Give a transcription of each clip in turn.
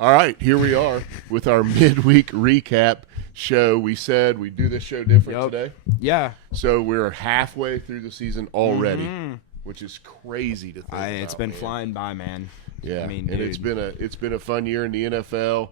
All right, here we are with our midweek recap show. We said we'd do this show different today. Yeah. So we're halfway through the season already, which is crazy to think about. It's been flying by, man. Yeah, I mean, and dude. it's been a fun year in the NFL.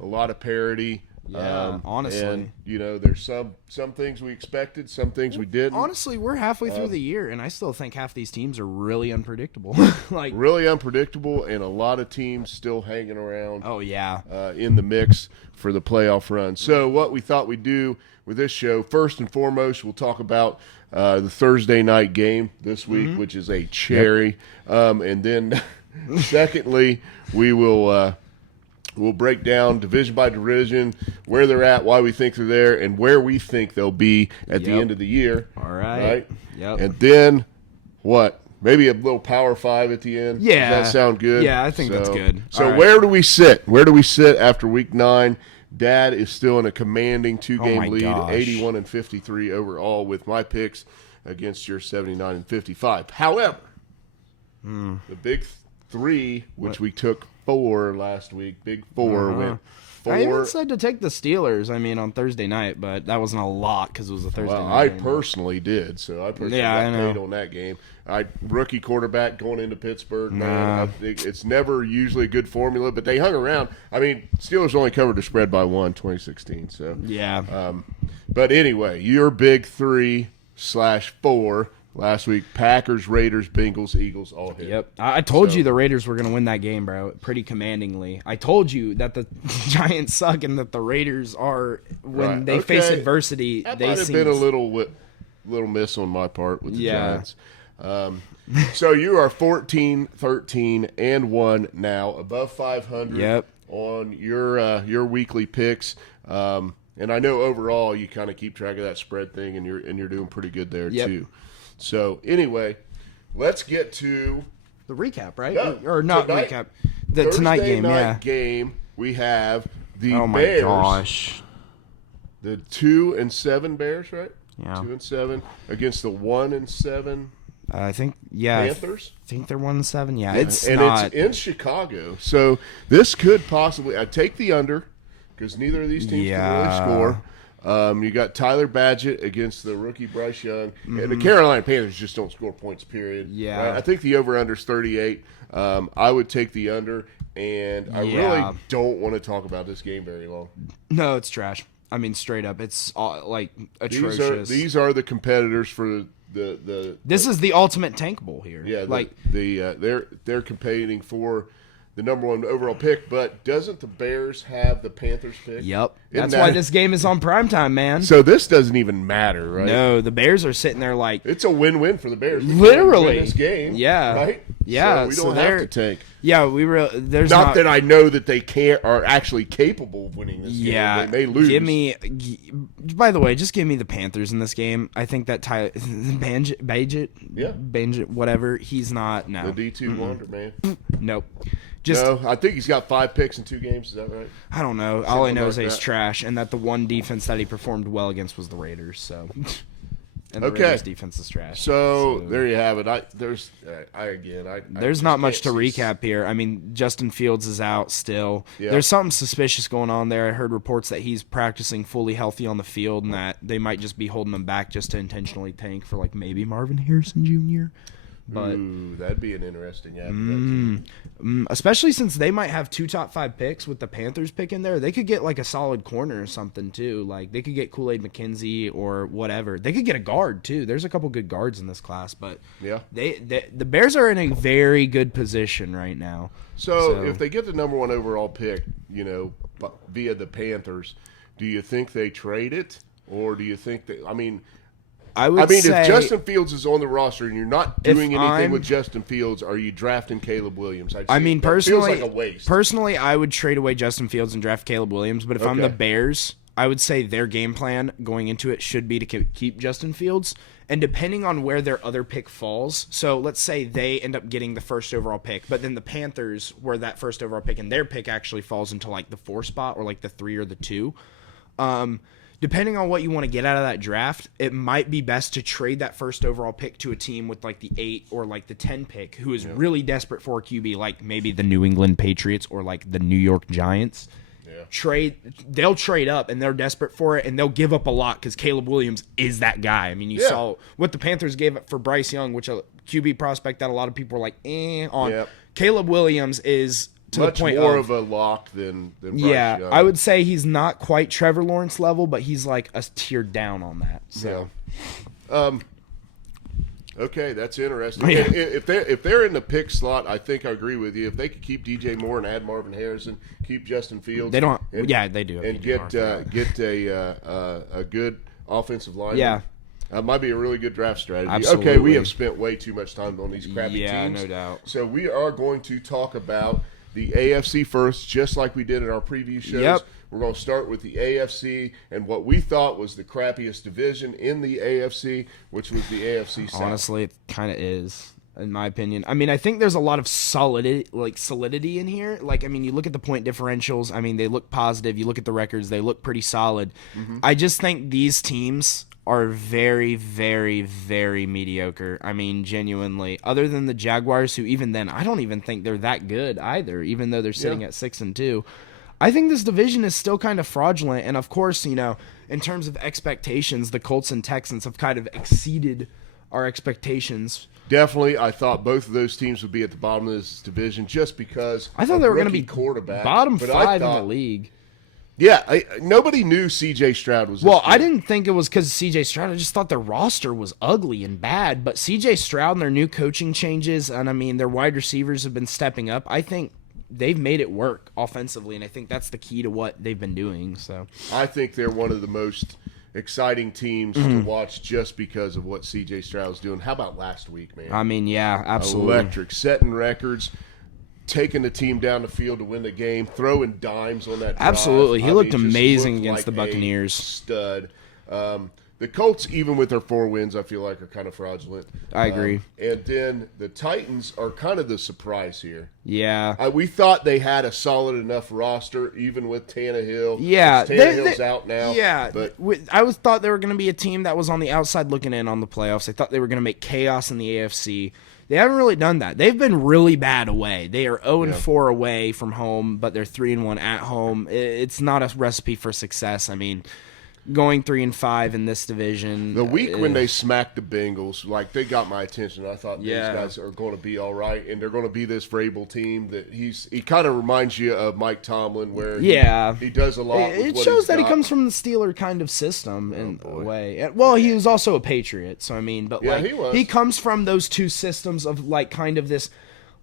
A lot of parity. Yeah, honestly. And, there's some things we expected, some things we didn't. Honestly, we're halfway through the year, and I still think half these teams are really unpredictable. Really unpredictable, and a lot of teams still hanging around. Oh, yeah. In the mix for the playoff run. So what we thought we'd do with this show, first and foremost, we'll talk about the Thursday night game this week, which is a cherry. And then secondly, we'll break down division by division, where they're at, why we think they're there, and where we think they'll be at the end of the year. All right. Yep. And then what? Maybe a little Power 5 at the end. Yeah. Does that sound good? Yeah, I think that's good. So right. Where do we sit? Where do we sit after Week 9? Dad is still in a commanding 2-game lead, 81-53 overall with my picks against your 79-55. However, the big three, which we took 4 last week, big 4 went 4. I even said to take the Steelers, on Thursday night, but that wasn't a lot because it was a Thursday night. I game. personally did, so I personally got paid on that game. Rookie quarterback going into Pittsburgh, man. I think it's never usually a good formula, but they hung around. Steelers only covered the spread by 1, 2016. So yeah. But anyway, your big 3/4 last week: Packers, Raiders, Bengals, Eagles, all hit. Yep. I told you the Raiders were going to win that game, bro, pretty commandingly. I told you that the Giants suck and that the Raiders are, when they face adversity, that they might have been a little miss on my part with the Giants. So you are 14-13-1 now, above 500 Yep. on your weekly picks. And I know overall you kind of keep track of that spread thing, and you're doing pretty good there too. So anyway, let's get to the recap, right? No, or not tonight, recap. The tonight game, night game. We have the Oh my Bears. gosh. The 2-7 Bears, right? Yeah. 2-7 against the 1-7 I think Panthers. I think they're 1-7. Yeah, It's in Chicago, so this could possibly. I take the under because neither of these teams can really score. You got Tyler Badgett against the rookie Bryce Young, and the Carolina Panthers just don't score points. Period. Yeah, right? I think the over/under is 38. I would take the under, and I really don't want to talk about this game very long. No, it's trash. Straight up, it's atrocious. These are the competitors for the. This is the ultimate tank bowl here. Yeah, they're competing for the number 1 overall pick, but doesn't the Bears have the Panthers pick? Yep. That's why this game is on primetime, man. So this doesn't even matter, right? No, the Bears are sitting there like... It's a win-win for the Bears. Literally. Win this game, yeah. Right? Yeah. So we don't have to tank. Yeah, there's not that I know that they are actually capable of winning this game. They may lose. By the way, just give me the Panthers in this game. I think that Badgett, whatever, he's not, no. The D2 Wonder, man. Nope. No, I think he's got 5 picks in 2 games. Is that right? I don't know. All I know is he's trash, and that the one defense that he performed well against was the Raiders. So, and the Raiders defense is trash. So there you have it. There's not much to recap here. Justin Fields is out still. Yeah. There's something suspicious going on there. I heard reports that he's practicing fully healthy on the field, and that they might just be holding him back just to intentionally tank for maybe Marvin Harrison Jr. But that'd be an interesting ad. Especially since they might have 2 top 5 picks with the Panthers pick in there. They could get a solid corner or something too. They could get Kool-Aid McKenzie or whatever. They could get a guard too. There's a couple good guards in this class, but the Bears are in a very good position right now. So if they get the number 1 overall pick, via the Panthers, do you think they trade it, or do you think that? If Justin Fields is on the roster and you're not doing anything with Justin Fields, are you drafting Caleb Williams? Personally, feels like a waste. Personally, I would trade away Justin Fields and draft Caleb Williams. But if I'm the Bears, I would say their game plan going into it should be to keep Justin Fields. And depending on where their other pick falls, so let's say they end up getting the 1st overall pick, but then the Panthers, where that 1st overall pick and their pick actually falls into the 4 spot or the 3 or the 2. depending on what you want to get out of that draft, it might be best to trade that first overall pick to a team with like the 8 or like the 10 pick who is really desperate for a QB, like maybe the New England Patriots or like the New York Giants. They'll trade up and they're desperate for it, and they'll give up a lot because Caleb Williams is that guy. I mean, you saw what the Panthers gave up for Bryce Young, which a QB prospect that a lot of people were like on. Yep. Caleb Williams is to much the point more of a lock than Bryce Young. I would say he's not quite Trevor Lawrence level, but he's like a tier down on that. So. Okay, that's interesting. Yeah. If they're in the pick slot, I think I agree with you. If they could keep DJ Moore and add Marvin Harrison, keep Justin Fields, they don't. They do, and get a good offensive line. Yeah, might be a really good draft strategy. Absolutely. Okay, we have spent way too much time on these crappy teams. Yeah, no doubt. So we are going to talk about the AFC first, just like we did in our preview shows. Yep. We're going to start with the AFC and what we thought was the crappiest division in the AFC, which was the AFC South. Honestly, it kind of is, in my opinion. I mean, I think there's a lot of solidity in here. Like, I mean, you look at the point differentials. I mean, they look positive. You look at the records. They look pretty solid. Mm-hmm. I just think these teams are very, very, very mediocre. I mean, genuinely. Other than the Jaguars, who even then, I don't even think they're that good either, even though they're sitting at 6-2. I think this division is still kind of fraudulent, and of course, you know, in terms of expectations, the Colts and Texans have kind of exceeded our expectations. Definitely, I thought both of those teams would be at the bottom of this division just because I thought they were going to be quarterback, bottom 5 in the league. Yeah, nobody knew C.J. Stroud was. Well, I didn't think it was because of C.J. Stroud. I just thought their roster was ugly and bad. But C.J. Stroud and their new coaching changes, and I mean, their wide receivers have been stepping up. I think they've made it work offensively, and I think that's the key to what they've been doing. So I think they're one of the most exciting teams to watch just because of what C.J. Stroud's doing. How about last week, man? I mean, yeah, absolutely. Electric, setting records, taking the team down the field to win the game, throwing dimes on that drive. Absolutely. He looked amazing against the Buccaneers. Stud. The Colts, even with their 4 wins, I feel like are kind of fraudulent. I agree. And then the Titans are kind of the surprise here. Yeah. We thought they had a solid enough roster, even with Tannehill. Yeah. Tannehill's out now. Yeah. But I thought they were going to be a team that was on the outside looking in on the playoffs. I thought they were going to make chaos in the AFC. They haven't really done that. They've been really bad away. They are 0-4 away from home, but they're 3-1 at home. It's not a recipe for success. I mean, going 3-5 in this division. The week when they smacked the Bengals, like, they got my attention. I thought these guys are going to be all right, and they're going to be this Vrabel team that he kind of reminds you of Mike Tomlin, where he does a lot. It shows that he comes from the Steeler kind of system in a way. Well, he was also a Patriot, so I mean, but he comes from those two systems of like kind of this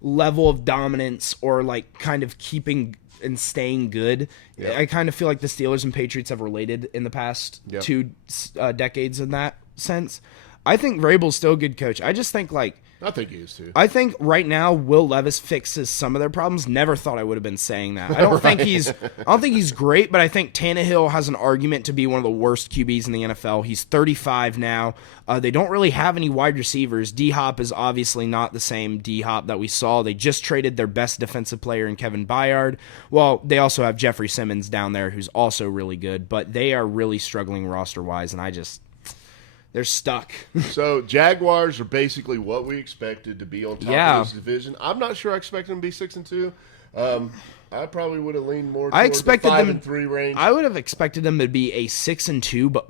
level of dominance or like kind of keeping and staying good. Yep. I kind of feel like the Steelers and Patriots have related in the past 2 decades in that sense. I think Vrabel's still a good coach. I just think I think he is too. I think right now Will Levis fixes some of their problems. Never thought I would have been saying that. I don't think he's great, but I think Tannehill has an argument to be one of the worst QBs in the NFL. He's 35 now. They don't really have any wide receivers. D-Hop is obviously not the same D-Hop that we saw. They just traded their best defensive player in Kevin Byard. Well, they also have Jeffrey Simmons down there who's also really good, but they are really struggling roster-wise, and they're stuck. So Jaguars are basically what we expected to be on top of this division. I'm not sure I expected them to be 6-2. I probably would have leaned more towards the 5-3 range. I would have expected them to be a 6-2, but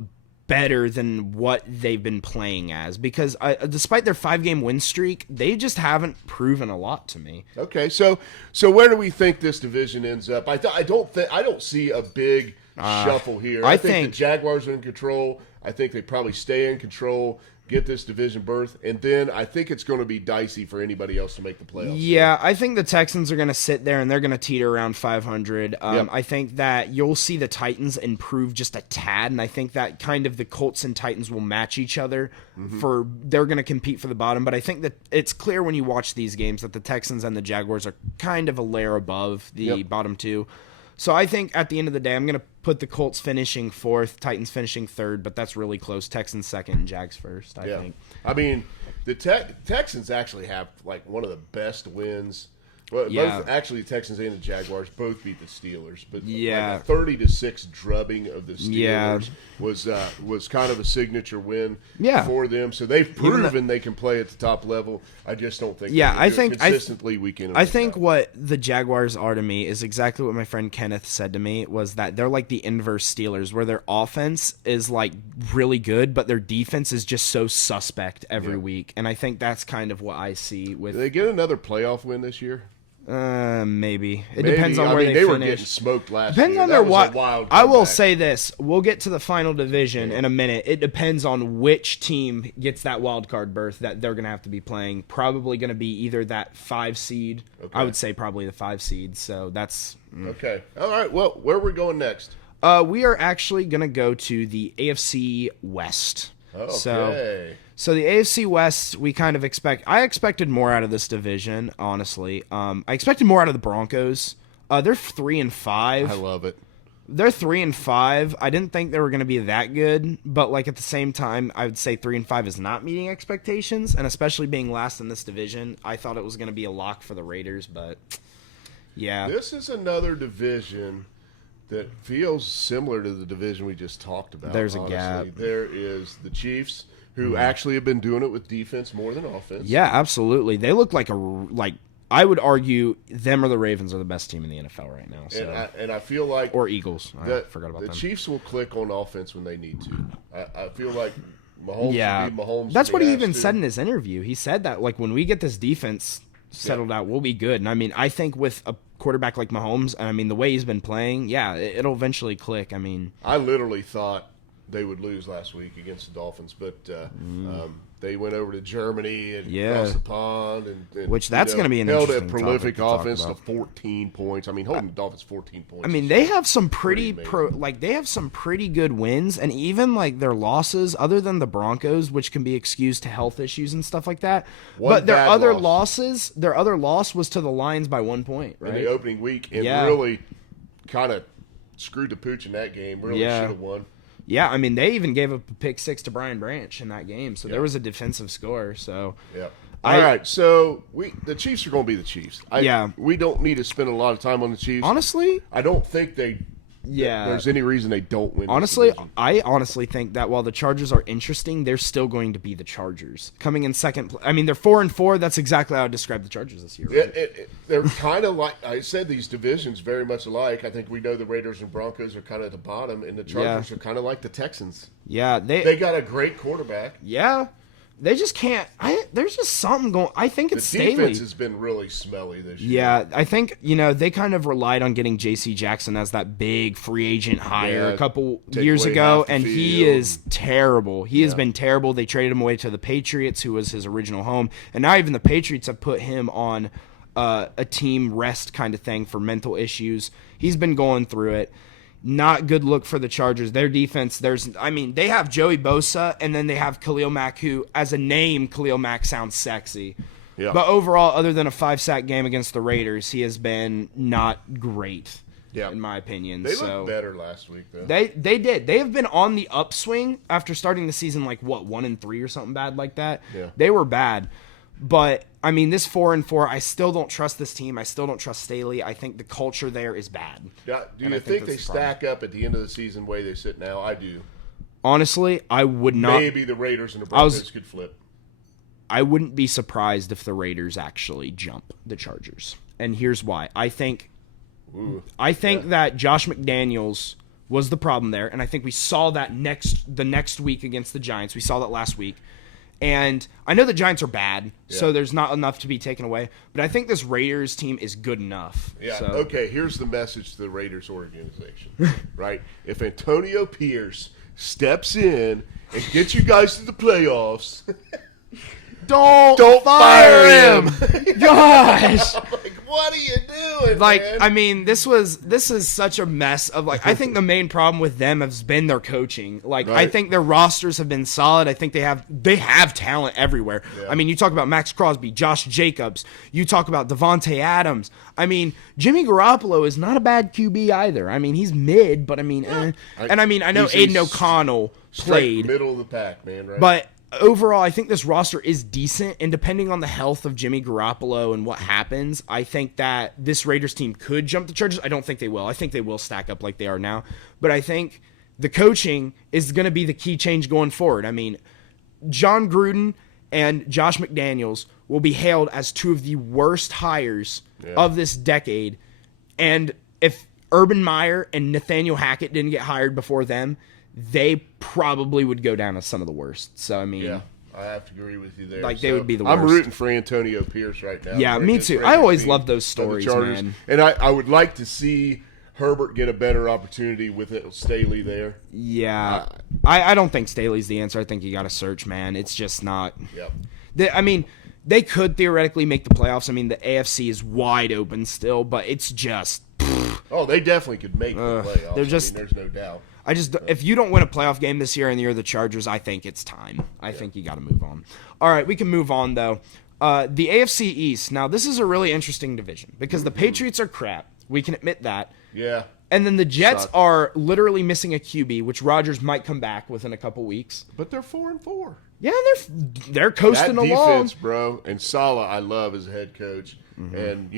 better than what they've been playing as, because despite their 5-game win streak, they just haven't proven a lot to me. Okay, so where do we think this division ends up? I don't see a big shuffle here. I think the Jaguars are in control. I think they probably stay in control, get this division berth, and then I think it's going to be dicey for anybody else to make the playoffs. Yeah, I think the Texans are going to sit there and they're going to teeter around 500. I think that you'll see the Titans improve just a tad, and I think that kind of the Colts and Titans will match each other. They're going to compete for the bottom, but I think that it's clear when you watch these games that the Texans and the Jaguars are kind of a layer above the bottom two. So I think at the end of the day, I'm going to put the Colts finishing 4th, Titans finishing 3rd, but that's really close. Texans 2nd, and Jags 1st, I think. I mean, the Texans actually have like one of the best wins Well, Yeah. both actually, the Texans and the Jaguars both beat the Steelers, but Yeah. like a 30-6 drubbing of the Yeah. Steelers was kind of a signature win Yeah. for them. So they've Even proven they can play at the top level. I just don't think. Yeah, they can I do it think- consistently week in. And I week think out. what the Jaguars are to me is exactly what my friend Kenneth said to me, was that they're like the inverse Steelers, where their offense is like really good, but their defense is just so suspect every week. And I think that's kind of what I see with Do they get another playoff win this year? maybe. It depends on where they were finish. getting smoked last Depends year. on That their was a wild. wild I will comeback. say this: we'll get to the final division in a minute. It depends on which team gets that wild card berth that they're going to have to be playing. Probably going to be either that 5 seed. Okay. I would say probably the 5 seed. So that's. Okay. All right. Well, where are we going next? We are actually going to go to the AFC West. Okay. So the AFC West, we kind of I expected more out of this division, honestly. I expected more out of the Broncos. They're 3-5. I love it. They're 3-5. I didn't think they were going to be that good, but like at the same time, I would say 3-5 is not meeting expectations, and especially being last in this division, I thought it was going to be a lock for the Raiders, but yeah. This is another division that feels similar to the division we just talked about. There's a honestly. gap. There is the Chiefs, who actually have been doing it with defense more than offense. Yeah, absolutely. They look like I would argue them or the Ravens are the best team in the NFL right now. So. And I feel like Or Eagles. I forgot about the them. Chiefs will click on offense when they need to. I feel like Mahomes Yeah, should be Mahomes. that's when what he has even to. said in his interview. He said that like when we get this defense settled out, we'll be good. And I mean, I think with a quarterback like Mahomes, and I mean the way he's been playing, yeah, it'll eventually click. I mean, I literally thought they would lose last week against the Dolphins, but they went over to Germany and across the pond, and Which that's going to be an held a interesting prolific topic to talk offense to about. 14 points. I mean, holding the Dolphins 14 points. I mean, is they have some pretty amazing. they have some pretty good wins, and even like their losses, other than the Broncos, which can be excused to health issues and stuff like that. One but their bad other loss. their other loss was to the Lions by 1 point, in right? the opening week, and Yeah. really kind of screwed the pooch in that game. Really Yeah. should have won. Yeah, I mean, they even gave up a pick 6 to Brian Branch in that game, so there was a defensive score. So Yeah. All right, so the Chiefs are going to be the Chiefs. We don't need to spend a lot of time on the Chiefs. honestly, I don't think there's any reason they don't win. honestly, this division. I honestly think that while the Chargers are interesting, they're still going to be the Chargers coming in second. I mean, they're 4-4. That's exactly how I would describe the Chargers this year. Right? They're kind of like I said. These divisions very much alike. I think we know the Raiders and Broncos are kind of at the bottom, and the Chargers are kind of like the Texans. Yeah, They got a great quarterback. Yeah, they just can't. There's just something going. I think The it's Staley. defense has been really smelly this year. Yeah, I think they kind of relied on getting J.C. Jackson as that big free agent hire Yeah, a couple take years away ago, half the and he field. is terrible. He has been terrible. They traded him away to the Patriots, who was his original home, and now even the Patriots have put him on a team rest kind of thing for mental issues. He's been going through it. Not good look for the Chargers. Their defense, they have Joey Bosa, and then they have Khalil Mack, who, as a name, Khalil Mack sounds sexy. Yeah. But overall, other than a 5-sack game against the Raiders, he has been not great, in my opinion. They looked better last week, though. They did. They have been on the upswing after starting the season 1-3 or something bad like that. Yeah. They were bad. But, I mean, this 4-4, I still don't trust this team. I still don't trust Staley. I think the culture there is bad. Do And I you think they that's the problem. stack up at the end of the season the way they sit now? I do. Honestly, I would not. Maybe the Raiders and the Broncos could flip. I wouldn't be surprised if the Raiders actually jump the Chargers. And here's why. I think that Josh McDaniels was the problem there, and I think we saw that the next week against the Giants. We saw that last week. And I know the Giants are bad, so there's not enough to be taken away. But I think this Raiders team is good enough. Yeah, So. okay, here's the message to the Raiders organization, right? If Antonio Pierce steps in and gets you guys to the playoffs, don't fire him. Gosh. Like, what are you doing, man? I mean, this is such a mess of I think the main problem with them has been their coaching. I Right. think their rosters have been solid. I think they have talent everywhere. Yeah. I mean, you talk about Max Crosby, Josh Jacobs, you talk about Devontae Adams. I mean, Jimmy Garoppolo is not a bad QB either. I mean, he's mid, but I mean, and I mean, I know He's Aiden O'Connell Straight played, middle of the pack, man, right? but overall, I think this roster is decent, and depending on the health of Jimmy Garoppolo and what happens, I think that this Raiders team could jump the Chargers. I don't think they will. I think they will stack up like they are now. But I think the coaching is going to be the key change going forward. I mean, John Gruden and Josh McDaniels will be hailed as two of the worst hires of this decade. And if Urban Meyer and Nathaniel Hackett didn't get hired before them, they probably would go down as some of the worst. So, I mean... Yeah, I have to agree with you there. Like, they would be the worst. I'm rooting for Antonio Pierce right now. Yeah, me too. I always love those stories, man. And I would like to see Herbert get a better opportunity with Staley there. Yeah. I don't think Staley's the answer. I think you got to search, man. It's just not... Yep. I mean, they could theoretically make the playoffs. I mean, the AFC is wide open still, but it's just... Oh, they definitely could make the playoffs. There's no doubt. If you don't win a playoff game this year and you're the Chargers, I think it's time. I think you got to move on. All right, we can move on, though. The AFC East. Now, this is a really interesting division because the Patriots are crap. We can admit that. Yeah. And then the Jets are literally missing a QB, which Rodgers might come back within a couple weeks. But they're 4-4. Yeah, they're coasting along. That defense, bro, and Saleh, I love as a head coach. And,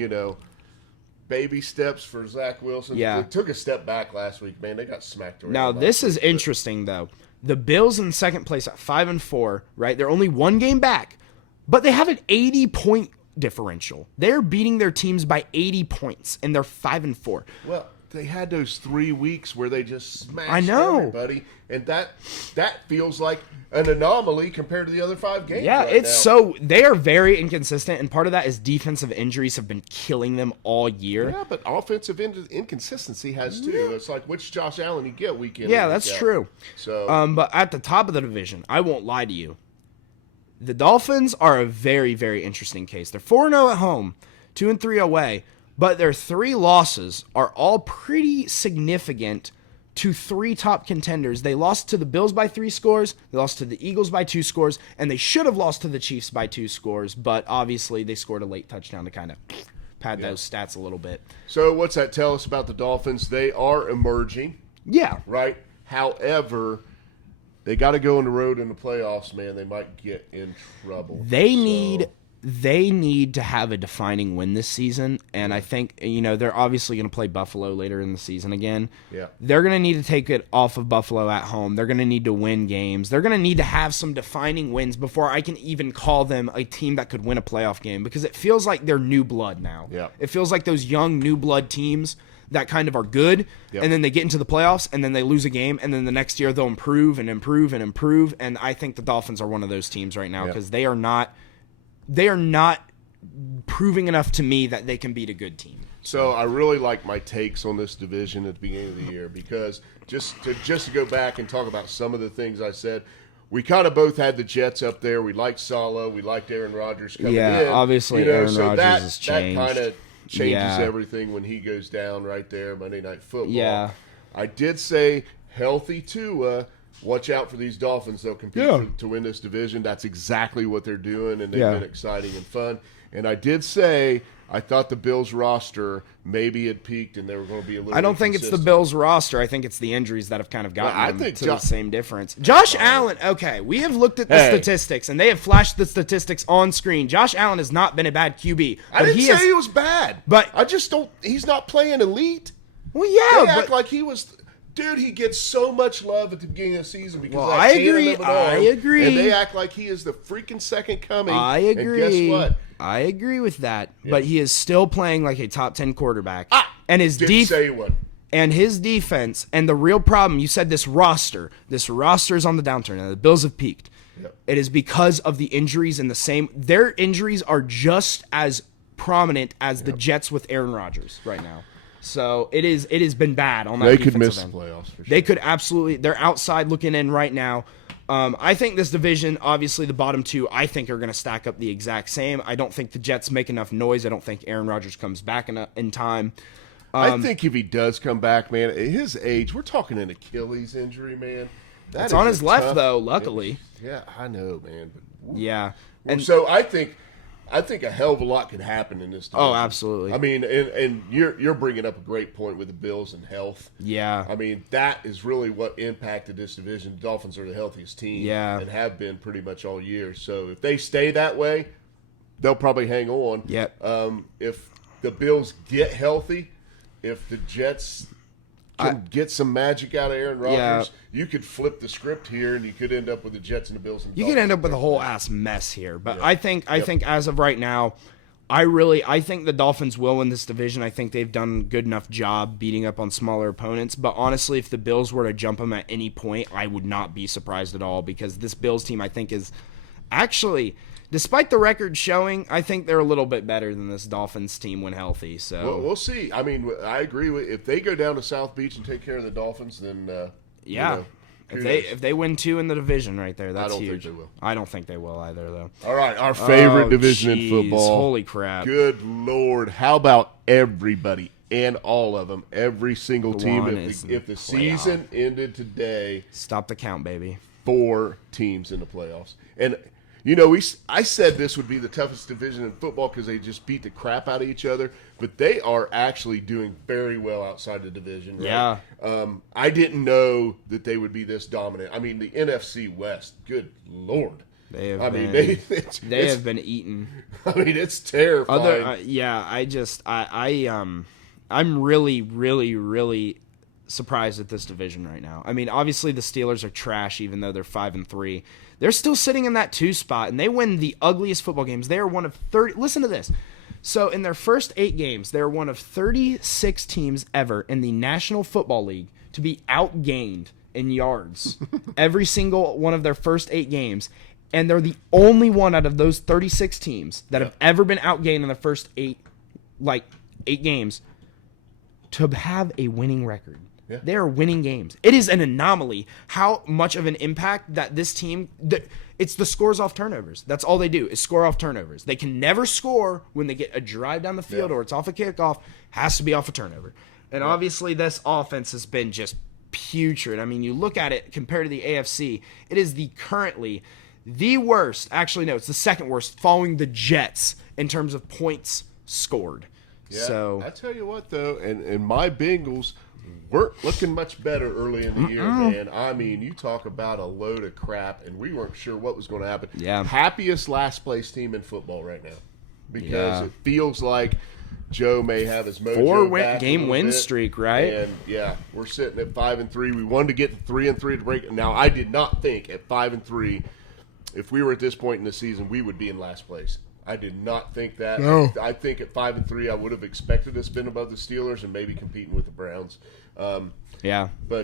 baby steps for Zach Wilson. Yeah. They took a step back last week, man. They got smacked around. Now, this is interesting, though. The Bills in second place at 5-4, right? They're only one game back, but they have an 80-point differential. They're beating their teams by 80 points, and they're 5-4. Well, they had those 3 weeks where they just smashed everybody, and that feels like an anomaly compared to the other 5 games. Yeah, they are very inconsistent, and part of that is defensive injuries have been killing them all year. Yeah, but offensive inconsistency has too. It's like which Josh Allen you get week in. Yeah, that's true. So, but at the top of the division, I won't lie to you. The Dolphins are a very, very interesting case. They're 4-0 at home, 2-3 away. But their 3 losses are all pretty significant to 3 top contenders. They lost to the Bills by 3 scores, they lost to the Eagles by 2 scores, and they should have lost to the Chiefs by 2 scores, but obviously they scored a late touchdown to kind of pad those stats a little bit. So what's that tell us about the Dolphins? They are emerging. Yeah. Right? However, they got to go on the road in the playoffs, man. They might get in trouble. They need to have a defining win this season, and I think, they're obviously going to play Buffalo later in the season again. Yeah. They're going to need to take it off of Buffalo at home. They're going to need to win games. They're going to need to have some defining wins before I can even call them a team that could win a playoff game, because it feels like they're new blood now. Yeah. It feels like those young new blood teams that kind of are good, and then they get into the playoffs, and then they lose a game, and then the next year they'll improve and improve and improve, and I think the Dolphins are one of those teams right now because they are not proving enough to me that they can beat a good team. So I really like my takes on this division at the beginning of the year because just to go back and talk about some of the things I said, we kind of both had the Jets up there. We liked Saleh. We liked Aaron Rodgers coming in. Yeah, obviously Aaron Rodgers has changed. That kind of changes everything when he goes down right there, Monday Night Football. Yeah. I did say healthy Tua. Watch out for these Dolphins. They'll compete to win this division. That's exactly what they're doing, and they've been exciting and fun. And I did say I thought the Bills roster maybe had peaked, and they were going to be a little. I don't think it's the Bills roster. I think it's the injuries that have kind of gotten them to the same difference. Josh Allen. Okay, we have looked at the statistics, and they have flashed the statistics on screen. Josh Allen has not been a bad QB. I didn't say he was bad, but I just don't. He's not playing elite. Well, yeah, they act like he was. Dude, he gets so much love at the beginning of the season because I agree. And they act like he is the freaking second coming. I agree. And guess what? I agree with that. Yeah. But he is still playing like a top 10 quarterback. And his defense, and the real problem, you said this roster is on the downturn, and the Bills have peaked. Yep. It is because of the injuries and their injuries are just as prominent as the Jets with Aaron Rodgers right now. So it has been bad on that defensive end. They could miss the playoffs for sure. They could absolutely. They're outside looking in right now. I think this division, obviously the bottom 2, I think are going to stack up the exact same. I don't think the Jets make enough noise. I don't think Aaron Rodgers comes back in time. I think if he does come back, man, at his age, we're talking an Achilles injury, man. It's on his left, though, luckily. Yeah, I know, man. Yeah. And so I think I think a hell of a lot can happen in this division. Oh, absolutely. I mean, and you're bringing up a great point with the Bills and health. Yeah. I mean, that is really what impacted this division. The Dolphins are the healthiest team and have been pretty much all year. So if they stay that way, they'll probably hang on. Yep. If the Bills get healthy, if the Jets can get some magic out of Aaron Rodgers, you could flip the script here, and you could end up with the Jets and the Bills. And you could end up with a whole ass mess here. But I think as of right now, I think the Dolphins will win this division. I think they've done a good enough job beating up on smaller opponents. But honestly, if the Bills were to jump them at any point, I would not be surprised at all, because this Bills team, I think, is actually, despite the record showing, I think they're a little bit better than this Dolphins team when healthy. So well, we'll see. I mean, I agree with, if they go down to South Beach and take care of the Dolphins, then if they win 2 in the division right there, that's huge. I don't think they will. I don't think they will either, though. All right, our favorite division in football. Holy crap! Good Lord, how about everybody and all of them, every single team? If the season ended today, stop the count, baby. 4 teams in the playoffs. And you know, I said this would be the toughest division in football because they just beat the crap out of each other, but they are actually doing very well outside the division. Right? Yeah. I didn't know that they would be this dominant. I mean, the NFC West, good Lord. They have been eaten. I mean, it's terrifying. I'm really, really, really surprised at this division right now. I mean, obviously the Steelers are trash, even though they're 5-3. They're still sitting in that 2 spot, and they win the ugliest football games. They are one of 30. Listen to this. So in their first 8 games, they're one of 36 teams ever in the National Football League to be outgained in yards every single one of their first 8 games. And they're the only one out of those 36 teams that have ever been outgained in the first 8 games to have a winning record. Yeah. They are winning games. It is an anomaly how much of an impact that this team. It's the scores off turnovers. That's all they do is score off turnovers. They can never score when they get a drive down the field or it's off a kickoff. Has to be off a turnover. And obviously this offense has been just putrid. I mean, you look at it compared to the AFC, it is currently the worst. Actually, no, it's the second worst, following the Jets in terms of points scored. Yeah, so I tell you what, though, and my Bengals weren't looking much better early in the year, man. I mean, you talk about a load of crap, and we weren't sure what was going to happen. Yeah. Happiest last place team in football right now, because it feels like Joe may have his mojo 4-game win streak, right? And we're sitting at 5-3. We wanted to get 3-3 to break it. Now, I did not think at 5-3, if we were at this point in the season, we would be in last place. I did not think that. No. I think at 5-3, I would have expected us been above the Steelers and maybe competing with the Browns. But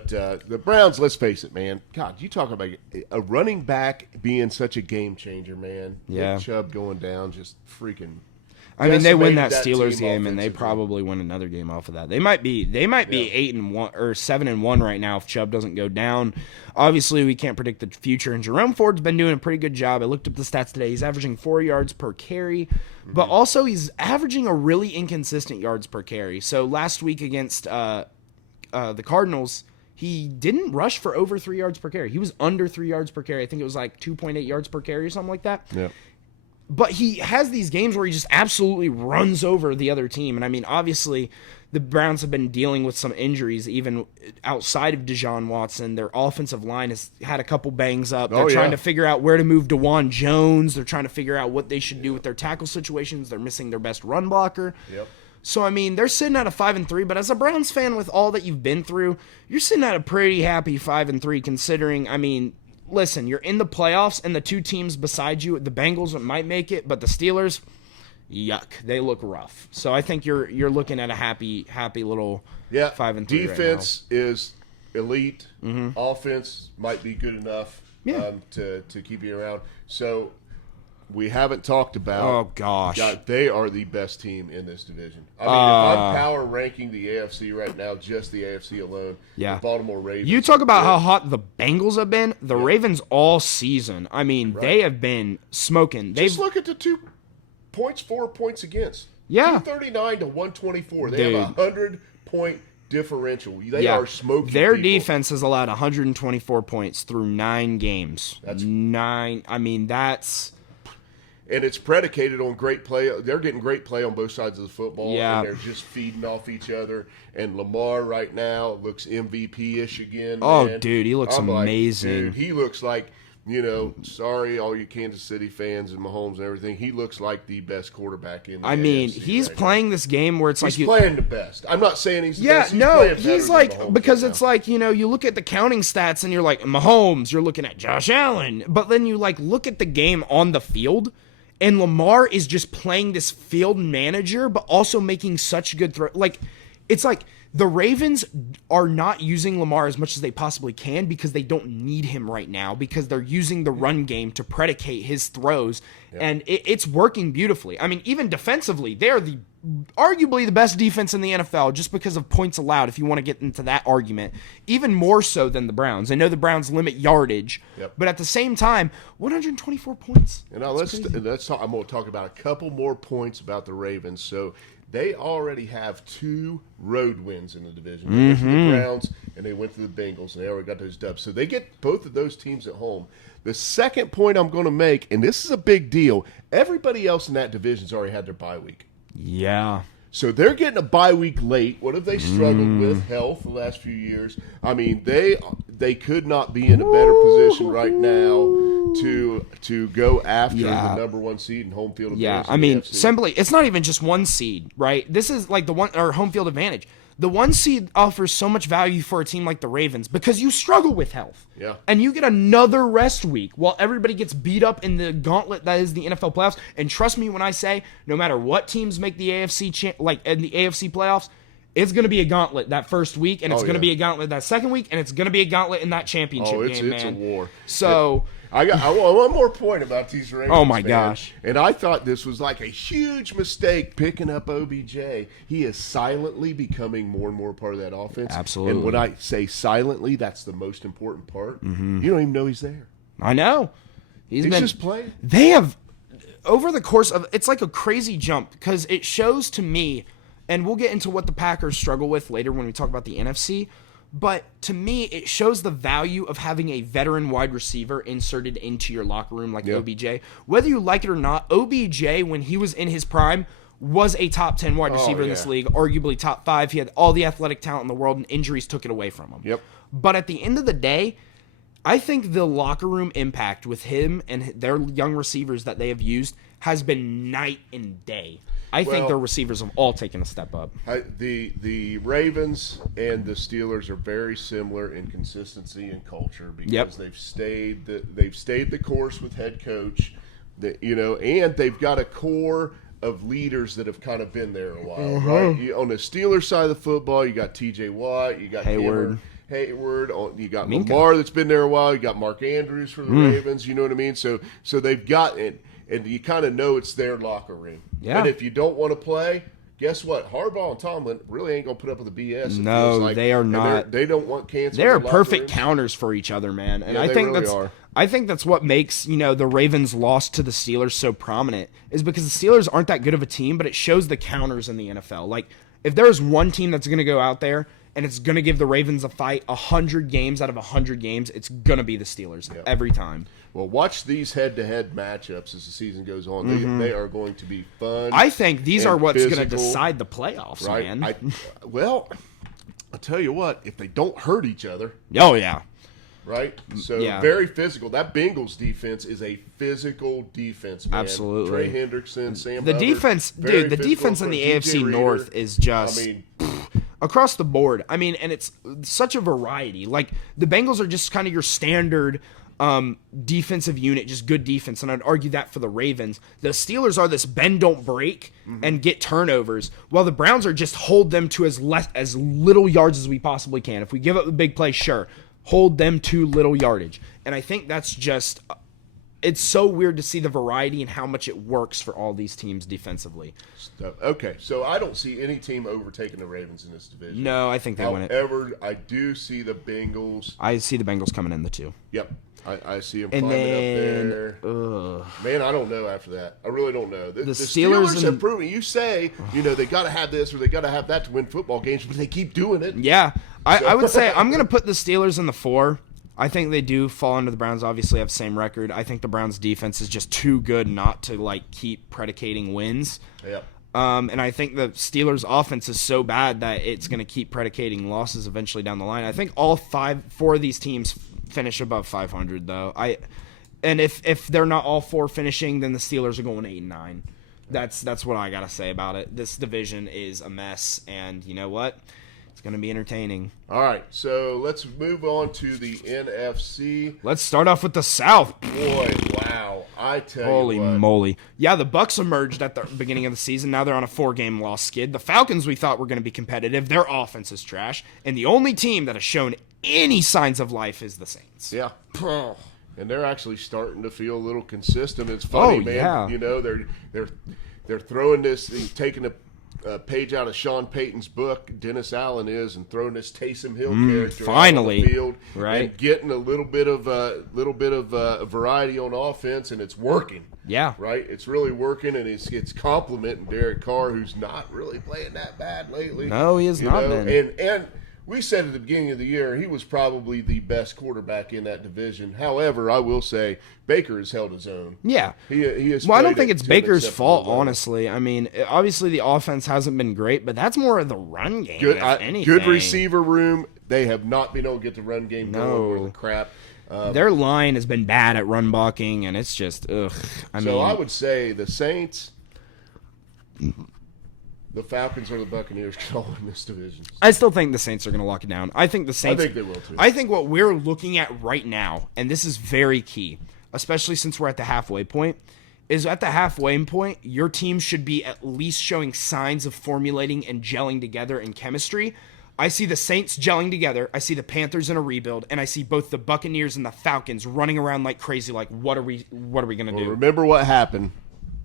the Browns, let's face it, man. God, you talk about a running back being such a game changer, man. Yeah. Nick Chubb going down, just freaking. I mean, they win that Steelers game, and they probably win another game off of that. They might be 8-1 or 7-1 right now if Chubb doesn't go down. Obviously, we can't predict the future, and Jerome Ford's been doing a pretty good job. I looked up the stats today. He's averaging 4 yards per carry, but also he's averaging a really inconsistent yards per carry. So last week against the Cardinals, he didn't rush for over 3 yards per carry. He was under 3 yards per carry. I think it was like 2.8 yards per carry or something like that. Yeah. But he has these games where he just absolutely runs over the other team. And, I mean, obviously, the Browns have been dealing with some injuries even outside of Deshaun Watson. Their offensive line has had a couple bangs up. They're trying to figure out where to move DeJuan Jones. They're trying to figure out what they should do with their tackle situations. They're missing their best run blocker. Yep. So, I mean, they're sitting at a 5-3. But as a Browns fan, with all that you've been through, you're sitting at a pretty happy 5-3 considering, I mean, listen, you're in the playoffs, and the 2 teams beside you, the Bengals might make it, but the Steelers, yuck, they look rough. So I think you're looking at a happy little 5-3. Defense right now. is elite. Offense might be good enough to keep you around. So we haven't talked about. Oh gosh, God, they are the best team in this division. I mean, if I'm power ranking the AFC right now, just the AFC alone, the Baltimore Ravens. You talk about how hot the Bengals have been. The Ravens all season. I mean, they have been smoking. Just look at the 4 points against. 239 to 124. They have a 100-point differential. They are smoking. Their people. defense has allowed 124 points through 9 games. That's 9. I mean, that's. And it's predicated on great play. They're getting great play on both sides of the football. Yeah. And they're just feeding off each other. And Lamar right now looks MVP-ish again. Oh, man. dude, he looks amazing. Dude, he looks like, sorry, all you Kansas City fans and Mahomes and everything. He looks like the best quarterback in the AFC he's right playing this game where it's he's like playing the best. I'm not saying he's the best. He's like, because it's like, you look at the counting stats and you're like, Mahomes, you're looking at Josh Allen. But then you like look at the game on the field, and Lamar is just playing this field manager, but also making such good throws. Like, it's like the Ravens are not using Lamar as much as they possibly can because they don't need him right now, because they're using the run game to predicate his throws, and it's working beautifully. I mean, even defensively, they're arguably the best defense in the NFL just because of points allowed, if you want to get into that argument, even more so than the Browns. I know the Browns limit yardage, but at the same time, 124 points. And now let's talk. I'm going to talk about a couple more points about the Ravens. So they already have 2 road wins in the division. They went to the Browns and they went to the Bengals, and they already got those dubs. So they get both of those teams at home. The second point I'm going to make, and this is a big deal, everybody else in that division's already had their bye week. Yeah. So they're getting a bye week late. What have they struggled with? Health the last few years. I mean, they could not be in a better position right now to go after the number 1 seed and home field advantage. Yeah, I mean, simply, it's not even just 1 seed, right? This is like home field advantage. The 1 seed offers so much value for a team like the Ravens because you struggle with health. Yeah. And you get another rest week while everybody gets beat up in the gauntlet that is the NFL playoffs. And trust me when I say, no matter what teams make the AFC in the AFC playoffs, it's going to be a gauntlet that first week, and it's going to be a gauntlet that second week, and it's going to be a gauntlet in that championship game, man. It's a war. So I want one more point about these Ravens. Oh my gosh! And I thought this was like a huge mistake picking up OBJ. He is silently becoming more and more part of that offense. Absolutely. And when I say silently, that's the most important part. You don't even know he's there. I know. He's just playing. They have, over the course of, it's like a crazy jump because it shows to me, and we'll get into what the Packers struggle with later when we talk about the NFC. But to me, it shows the value of having a veteran wide receiver inserted into your locker room like OBJ. Whether you like it or not, OBJ, when he was in his prime, was a top 10 wide receiver in this league, arguably top 5. He had all the athletic talent in the world, and injuries took it away from him. Yep. But at the end of the day, I think the locker room impact with him and their young receivers that they have used has been night and day. I think their receivers have all taken a step up. The Ravens and the Steelers are very similar in consistency and culture because they've stayed the course with head coach, and they've got a core of leaders that have kind of been there a while. Right? On the Steelers side of the football, you got T.J. Watt, you got Hayward, you got Minka. Lamar that's been there a while, you got Mark Andrews for the Ravens. You know what I mean? So they've got it. And you kind of know it's their locker room. Yeah. And if you don't want to play, guess what? Harbaugh and Tomlin really ain't going to put up with the BS. No, they are not. They don't want cancer. They're perfect counters for each other, man. And I think I think that's what makes, the Ravens' loss to the Steelers so prominent, is because the Steelers aren't that good of a team, but it shows the counters in the NFL. Like, if there's one team that's going to go out there and it's going to give the Ravens a fight 100 games out of 100 games, it's going to be the Steelers every time. Well, watch these head-to-head matchups as the season goes on. They are going to be fun. I think these are what's going to decide the playoffs, right? Man. I'll tell you what, if they don't hurt each other. Oh, yeah. Right? So, very physical. That Bengals defense is a physical defense, man. Absolutely. Trey Hendrickson, Sam The Hubbard, defense, dude, the defense in the AFC North is just across the board. I mean, and it's such a variety. Like, the Bengals are just kind of your standard defensive unit, just good defense, and I'd argue that for the Ravens. The Steelers are this bend don't break and get turnovers, while the Browns are just hold them to as little yards as we possibly can. If we give up the big play, sure, hold them to little yardage. And I think that's just, it's so weird to see the variety and how much it works for all these teams defensively. Okay, so I don't see any team overtaking the Ravens in this division. No, I think they win it. However, I do see the Bengals. I see the Bengals coming in the 2. Yep. I see them climbing up there. Man, I don't know after that. I really don't know. The Steelers have proven. You say, they got to have this or they got to have that to win football games, but they keep doing it. Yeah. I would say I'm going to put the Steelers in the 4. I think they do fall under the Browns. Obviously, have same record. I think the Browns' defense is just too good not to like keep predicating wins. Yep. And I think the Steelers' offense is so bad that it's going to keep predicating losses eventually down the line. I think all four of these teams finish above 500, though. And if they're not all four finishing, then the Steelers are going 8-9. That's what I gotta say about it. This division is a mess, and you know what? It's gonna be entertaining. All right, so let's move on to the NFC. Let's start off with the South. Boy, wow! I tell Holy you what. moly! Yeah, the Bucs emerged at the beginning of the season. Now they're on a 4-game loss skid. The Falcons we thought were going to be competitive. Their offense is trash, and the only team that has shown any signs of life is the Saints. Yeah. And they're actually starting to feel a little consistent. It's funny, man. Yeah. You know, they're throwing this, he's taking a page out of Sean Payton's book, Dennis Allen is, and throwing this Taysom Hill character finally, out on the field, right? And getting a little bit of variety on offense, and it's working. Yeah, right. It's really working, and it's complimenting Derek Carr, who's not really playing that bad lately. No, he has not been. And we said at the beginning of the year he was probably the best quarterback in that division. However, I will say Baker has held his own. Yeah. He has. Well, I don't think it's Baker's fault, honestly. I mean, obviously the offense hasn't been great, but that's more of the run game. Good, if anything. Good receiver room. They have not been able to get the run game going worth of crap. Their line has been bad at run blocking, and it's just, ugh. So I would say the Saints, the Falcons, or the Buccaneers can all win this division. I still think the Saints are going to lock it down. I think the Saints. I think they will too. I think what we're looking at right now, and this is very key, especially since we're at the halfway point, is at the halfway point, your team should be at least showing signs of formulating and gelling together in chemistry. I see the Saints gelling together. I see the Panthers in a rebuild, and I see both the Buccaneers and the Falcons running around like crazy. Like, what are we going to do? Remember what happened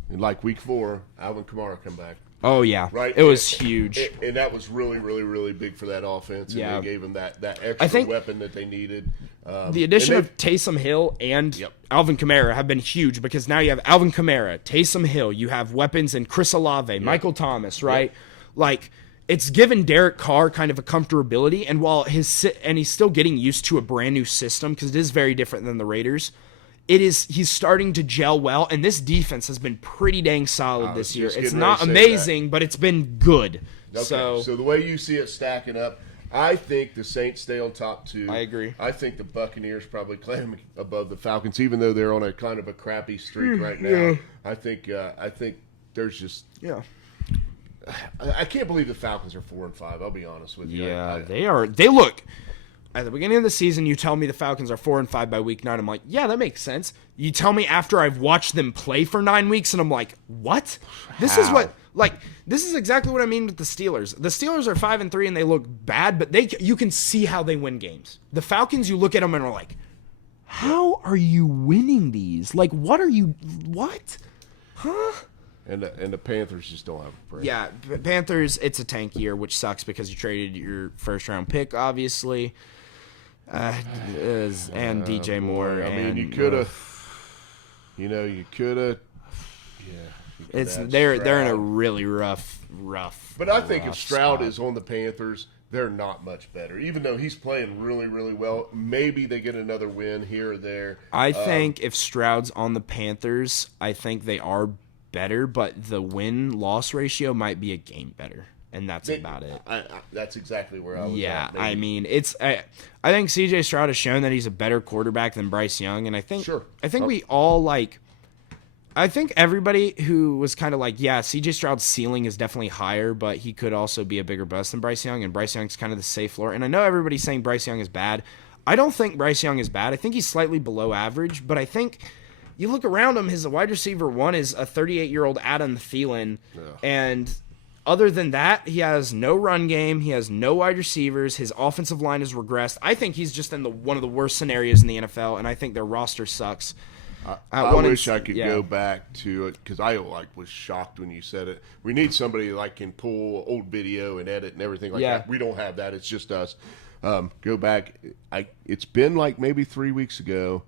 in like week 4? Alvin Kamara come back. Oh yeah, right. It was huge, and that was really, really, really big for that offense. And yeah, they gave him that extra weapon that they needed. The addition of Taysom Hill and Alvin Kamara have been huge because now you have Alvin Kamara, Taysom Hill. You have weapons in Chris Olave, Michael Thomas, right? Like, it's given Derek Carr kind of a comfortability, and while he's still getting used to a brand new system because it is very different than the Raiders. He's starting to gel well, and this defense has been pretty dang solid this year. It's not amazing, but it's been good. Okay. So the way you see it stacking up, I think the Saints stay on top 2. I agree. I think the Buccaneers probably climb above the Falcons, even though they're on a kind of a crappy streak right now. Yeah. I think there's just I can't believe the Falcons are 4-5. I'll be honest with you. Yeah, they are. They look. At the beginning of the season, you tell me the Falcons are 4-5 by week 9. I'm like, yeah, that makes sense. You tell me after I've watched them play for 9 weeks, and I'm like, what? This is exactly what I mean with the Steelers. The Steelers are 5-3 and they look bad, but you can see how they win games. The Falcons, you look at them and are like, how are you winning these? Like, what? Huh? And the Panthers just don't have a break. Yeah, Panthers, it's a tank year, which sucks because you traded your first-round pick, obviously. And DJ Moore. I mean, you could have. You could have. Yeah. They're in a really rough. But I think if Stroud spot. is on the Panthers, they're not much better. Even though he's playing really, really well, maybe they get another win here or there. I think if Stroud's on the Panthers, I think they are better, but the win-loss ratio might be a game better. And that's about it. That's exactly where I was. Yeah, at, I mean, I think C.J. Stroud has shown that he's a better quarterback than Bryce Young, and I think we all I think everybody who was kind of like, yeah, C.J. Stroud's ceiling is definitely higher, but he could also be a bigger bust than Bryce Young, and Bryce Young's kind of the safe floor. And I know everybody's saying Bryce Young is bad. I don't think Bryce Young is bad. I think he's slightly below average, but I think you look around him, his wide receiver 1 is a 38-year-old Adam Thielen, and other than that, he has no run game. He has no wide receivers. His offensive line has regressed. I think he's just in one of the worst scenarios in the NFL, and I think their roster sucks. I wish I could go back to it because I was shocked when you said it. We need somebody that can pull old video and edit and everything like that. We don't have that. It's just us. Go back. It's been like maybe 3 weeks ago,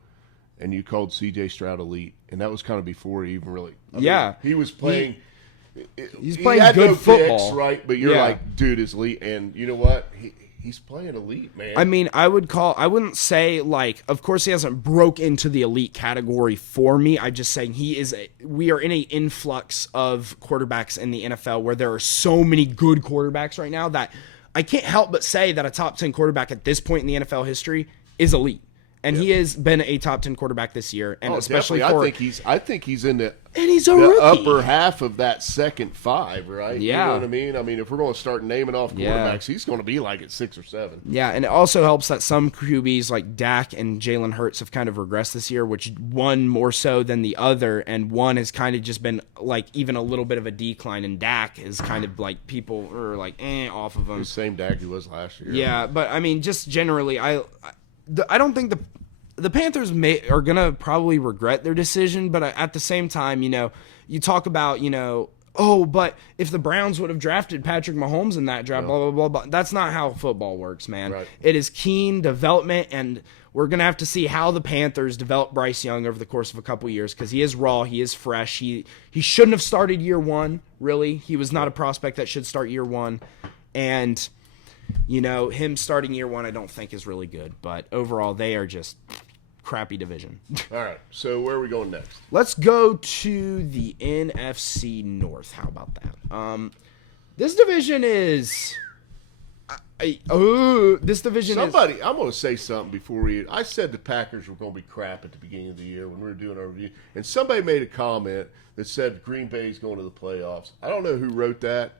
and you called C.J. Stroud elite, and that was kind of before he even really. He was playing. He's playing good football, right? But you're like, dude is elite, and you know what? he's playing elite, man. I mean, I wouldn't say, like, of course he hasn't broke into the elite category for me. I'm just saying we are in a influx of quarterbacks in the NFL where there are so many good quarterbacks right now that I can't help but say that a top 10 quarterback at this point in the NFL history is elite. And he has been a top 10 quarterback this year, and especially definitely. I think he's in the rookie. upper half of that second five, right? Yeah, you know what I mean. I mean, if we're going to start naming off quarterbacks, he's going to be like at 6 or 7. Yeah, and it also helps that some QBs like Dak and Jalen Hurts have kind of regressed this year, which one more so than the other, and one has kind of just been like even a little bit of a decline. And Dak is kind of like people are like off of him. The same Dak he was last year. Yeah, but I mean, just generally, I don't think the Panthers are going to probably regret their decision, but at the same time, you talk about, but if the Browns would have drafted Patrick Mahomes in that draft, blah, blah, blah, blah. That's not how football works, man. Right. It is keen development, and we're going to have to see how the Panthers develop Bryce Young over the course of a couple years because he is raw, he is fresh. He shouldn't have started year one, really. He was not a prospect that should start year one, and him starting year one I don't think is really good, but overall they are just crappy division. All right, so where are we going next? Let's go to the NFC North. How about that? This division is this division I'm going to say something before I said the Packers were going to be crap at the beginning of the year when we were doing our review, and somebody made a comment that said Green Bay's going to the playoffs. I don't know who wrote that.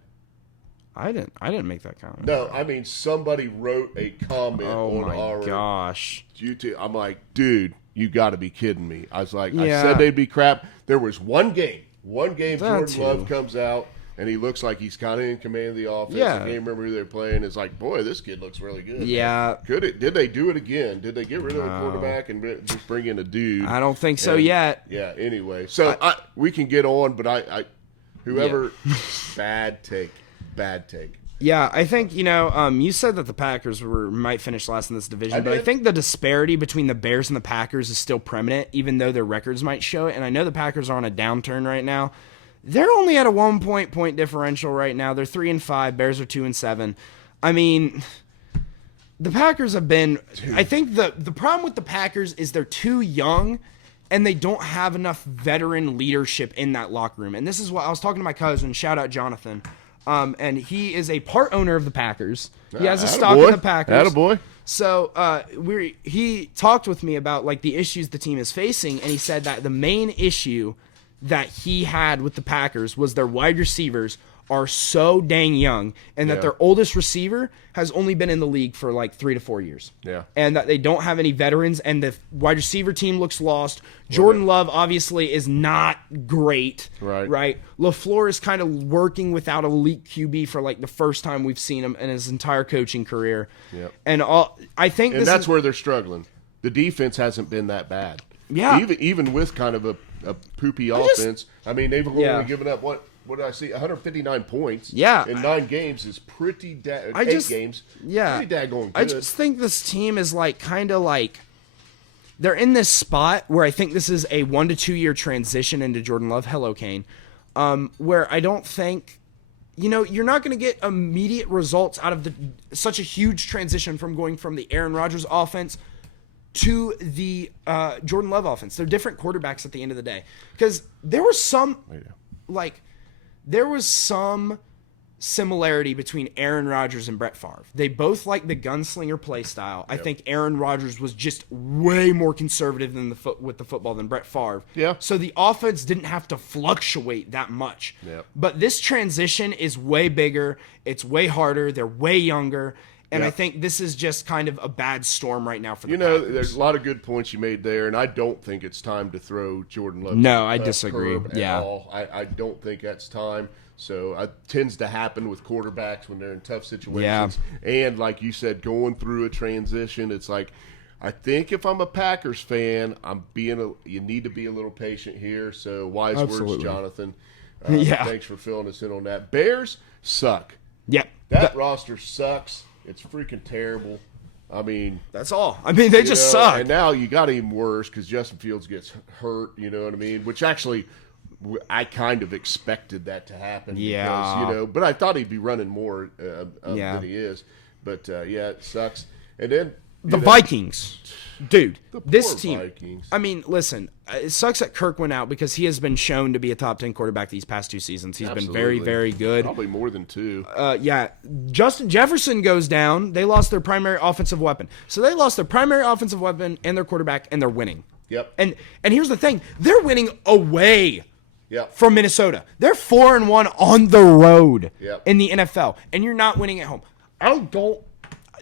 I didn't make that comment. No, I mean somebody wrote a comment on our YouTube. I'm like, dude, you got to be kidding me. I was like, I said they'd be crap. There was one game Jordan Love comes out and he looks like he's kind of in command of the offense. Yeah. I can't remember who they're playing. It's like, boy, this kid looks really good. Yeah. Did they do it again? Did they get rid of the quarterback and just bring in a dude? I don't think so yet. Yeah. Anyway, so we can get on, but whoever bad take. Yeah, I think, you said that the Packers might finish last in this division, but I think the disparity between the Bears and the Packers is still permanent, even though their records might show it. And I know the Packers are on a downturn right now. They're only at a 1-point differential right now. They're 3-5. Bears are 2-7. I mean, the Packers have been. I think the problem with the Packers is they're too young, and they don't have enough veteran leadership in that locker room. And this is what I was talking to my cousin. Shout out Jonathan. And he is a part owner of the Packers. He has a stock in the Packers. Attaboy. So he talked with me about like the issues the team is facing, and he said that the main issue that he had with the Packers was their wide receivers are so dang young, and that their oldest receiver has only been in the league for like 3 to 4 years. Yeah. And that they don't have any veterans, and the wide receiver team looks lost. Jordan Love obviously is not great. Right. LaFleur is kind of working without a elite QB for like the first time we've seen him in his entire coaching career. Yep. And I think that's where they're struggling. The defense hasn't been that bad. Yeah. Even with kind of a poopy offense. I mean, they've only given up what did I see? 159 points. Yeah. In 9 games is pretty. 8 games. Yeah. Pretty daggone good. I just think this team is like kind of like they're in this spot where I think this is a 1 to 2 year transition into Jordan Love. Hello, Kane. Where I don't think. You're not going to get immediate results out of such a huge transition from going from the Aaron Rodgers offense to the Jordan Love offense. They're different quarterbacks at the end of the day. Because there was some similarity between Aaron Rodgers and Brett Favre. They both like the gunslinger play style. I think Aaron Rodgers was just way more conservative with the football than Brett Favre. Yeah. So the offense didn't have to fluctuate that much. Yep. But this transition is way bigger. It's way harder. They're way younger. And I think this is just kind of a bad storm right now for the Packers. There's a lot of good points you made there, and I don't think it's time to throw Jordan Love. No, I disagree. At all. I don't think that's time. So it tends to happen with quarterbacks when they're in tough situations. Yeah. And like you said, going through a transition, it's like, I think if I'm a Packers fan, you need to be a little patient here. So wise words, Jonathan. Thanks for filling us in on that. Bears suck. Yep. That roster sucks. It's freaking terrible. I mean, that's all. I mean, they just suck. And now you got even worse because Justin Fields gets hurt. You know what I mean? Which actually, I kind of expected that to happen. Yeah. Because, but I thought he'd be running more than he is. But yeah, it sucks. And then the Vikings, dude, this poor team. Vikings. I mean, listen, it sucks that Kirk went out because he has been shown to be a top 10 quarterback these past 2 seasons. He's been very, very good. Probably more than 2. Yeah, Justin Jefferson goes down. They lost their primary offensive weapon. So they lost their primary offensive weapon and their quarterback, and they're winning. Yep. And here's the thing. They're winning away from Minnesota. They're 4-1 on the road in the NFL, and you're not winning at home.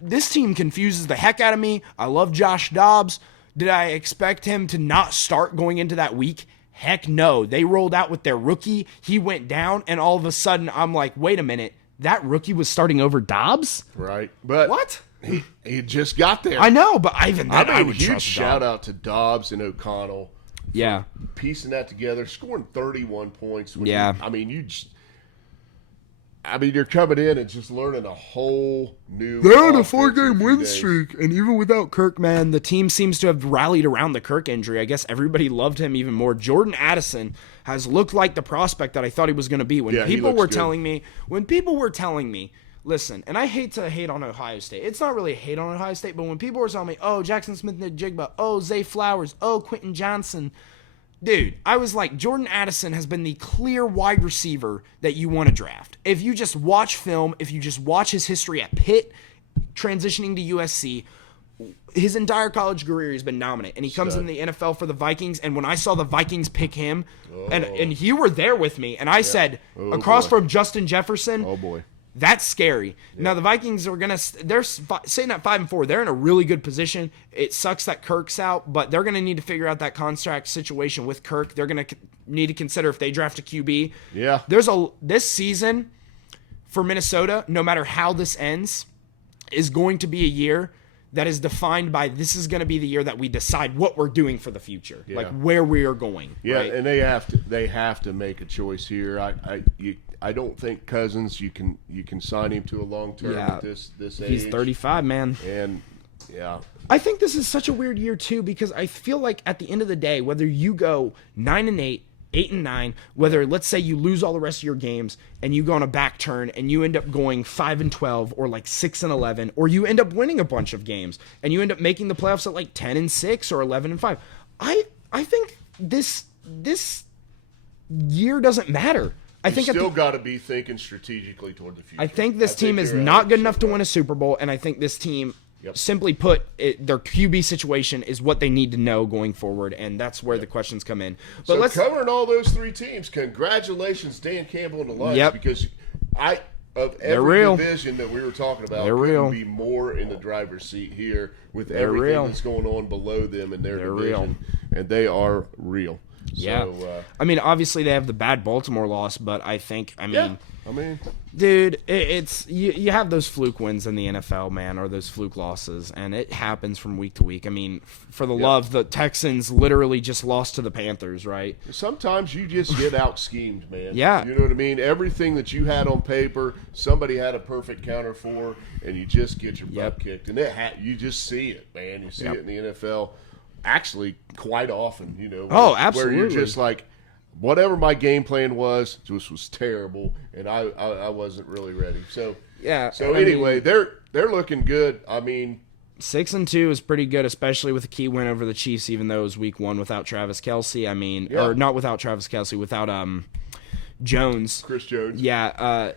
This team confuses the heck out of me. I love Josh Dobbs. Did I expect him to not start going into that week? Heck no. They rolled out with their rookie. He went down, and all of a sudden, I'm like, wait a minute. That rookie was starting over Dobbs? Right. But what? He just got there. I know, but even then, I would huge trust shout out to Dobbs and O'Connell. Yeah. Piecing that together, scoring 31 points. Yeah. You're coming in and just learning a whole new. They're on a 4-game win streak, and even without Kirk, man, the team seems to have rallied around the Kirk injury. I guess everybody loved him even more. Jordan Addison has looked like the prospect that I thought he was going to be. When people were telling me, listen, and I hate to hate on Ohio State. It's not really a hate on Ohio State, but when people were telling me, oh, Jackson Smith-Njigba, oh, Zay Flowers, oh, Quentin Johnson. Dude, I was like, Jordan Addison has been the clear wide receiver that you want to draft. If you just watch film, if you just watch his history at Pitt, transitioning to USC, his entire college career has been dominant. And he comes in the NFL for the Vikings, and when I saw the Vikings pick him, and you were there with me, and I said, across from Justin Jefferson, oh boy, that's scary. Yeah. Now the Vikings are they're sitting at 5-4. They're in a really good position. It sucks that Kirk's out, but they're going to need to figure out that contract situation with Kirk. They're going to need to consider if they draft a QB. Yeah. This season for Minnesota, no matter how this ends, is going to be a year that is defined by this is going to be the year that we decide what we're doing for the future, like where we are going. Yeah, right? And they have to make a choice here. I don't think Cousins you can sign him to a long term at this age. He's 35, man. And I think this is such a weird year too because I feel like at the end of the day, whether you go 9-8, 8-9, whether let's say you lose all the rest of your games and you go on a back turn and you end up going 5-12 or like 6-11, or you end up winning a bunch of games and you end up making the playoffs at like 10-6 or 11-5. I think this year doesn't matter. I think still got to be thinking strategically toward the future. I think this team is not good enough to win a Super Bowl, and I think this team, simply put, their QB situation is what they need to know going forward, and that's where the questions come in. But so covering all those 3 teams, congratulations, Dan Campbell and the Lions, because of every division that we were talking about, couldn't be more in the driver's seat here with everything that's going on below them in their division, and they are real. Yeah, so, I mean, obviously they have the bad Baltimore loss, but I mean, dude, it's you have those fluke wins in the NFL, man, or those fluke losses, and it happens from week to week. I mean, for the love, the Texans literally just lost to the Panthers, right? Sometimes you just get out schemed, man. Yeah, you know what I mean. Everything that you had on paper, somebody had a perfect counter for, and you just get your butt kicked, and you just see it, man. You see it in the NFL. Actually, quite often, absolutely. Where you're just like, whatever my game plan was terrible, and I wasn't really ready. So anyway, they're looking good. I mean, 6-2 is pretty good, especially with a key win over the Chiefs, even though it was week 1 without Travis Kelce. I mean, or not without Travis Kelce, without Chris Jones. Yeah,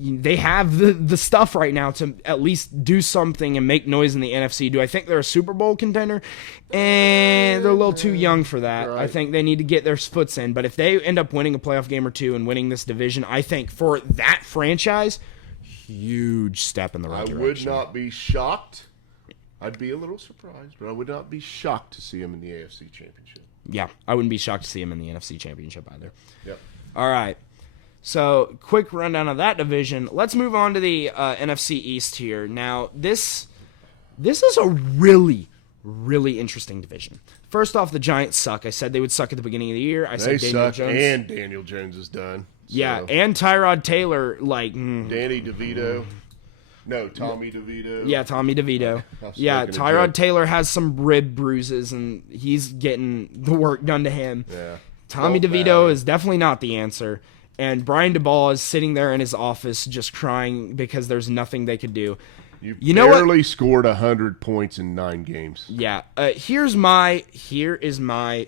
they have the stuff right now to at least do something and make noise in the NFC. Do I think they're a Super Bowl contender? And they're a little too young for that. Right. I think they need to get their foots in. But if they end up winning a playoff game or 2 and winning this division, I think for that franchise, huge step in the right direction. I would not be shocked. I'd be a little surprised, but I would not be shocked to see him in the AFC Championship. Yeah, I wouldn't be shocked to see him in the NFC Championship either. Yep. All right. So, quick rundown of that division. Let's move on to the NFC East here. Now, this is a really, really interesting division. First off, the Giants suck. I said they would suck at the beginning of the year. I said Daniel Jones. And Daniel Jones is done. So. Yeah, and Tyrod Taylor, Danny DeVito. No, Tommy DeVito. Yeah, Tommy DeVito. Yeah, Tyrod Taylor has some rib bruises, and he's getting the work done to him. Yeah. Tommy DeVito is definitely not the answer. And Brian Daboll is sitting there in his office just crying because there's nothing they could do. You know barely scored 100 points in 9 games. Yeah. Here is my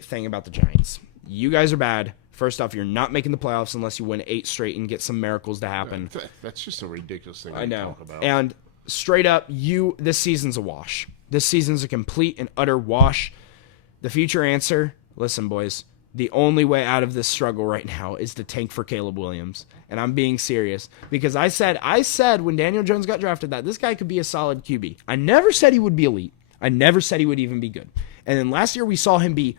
thing about the Giants. You guys are bad. First off, you're not making the playoffs unless you win 8 straight and get some miracles to happen. That's just a ridiculous thing I know. to talk about. And straight up, this season's a wash. This season's a complete and utter wash. The future answer, listen, boys, the only way out of this struggle right now is to tank for Caleb Williams. And I'm being serious because I said when Daniel Jones got drafted that this guy could be a solid QB. I never said he would be elite. I never said he would even be good. And then last year we saw him be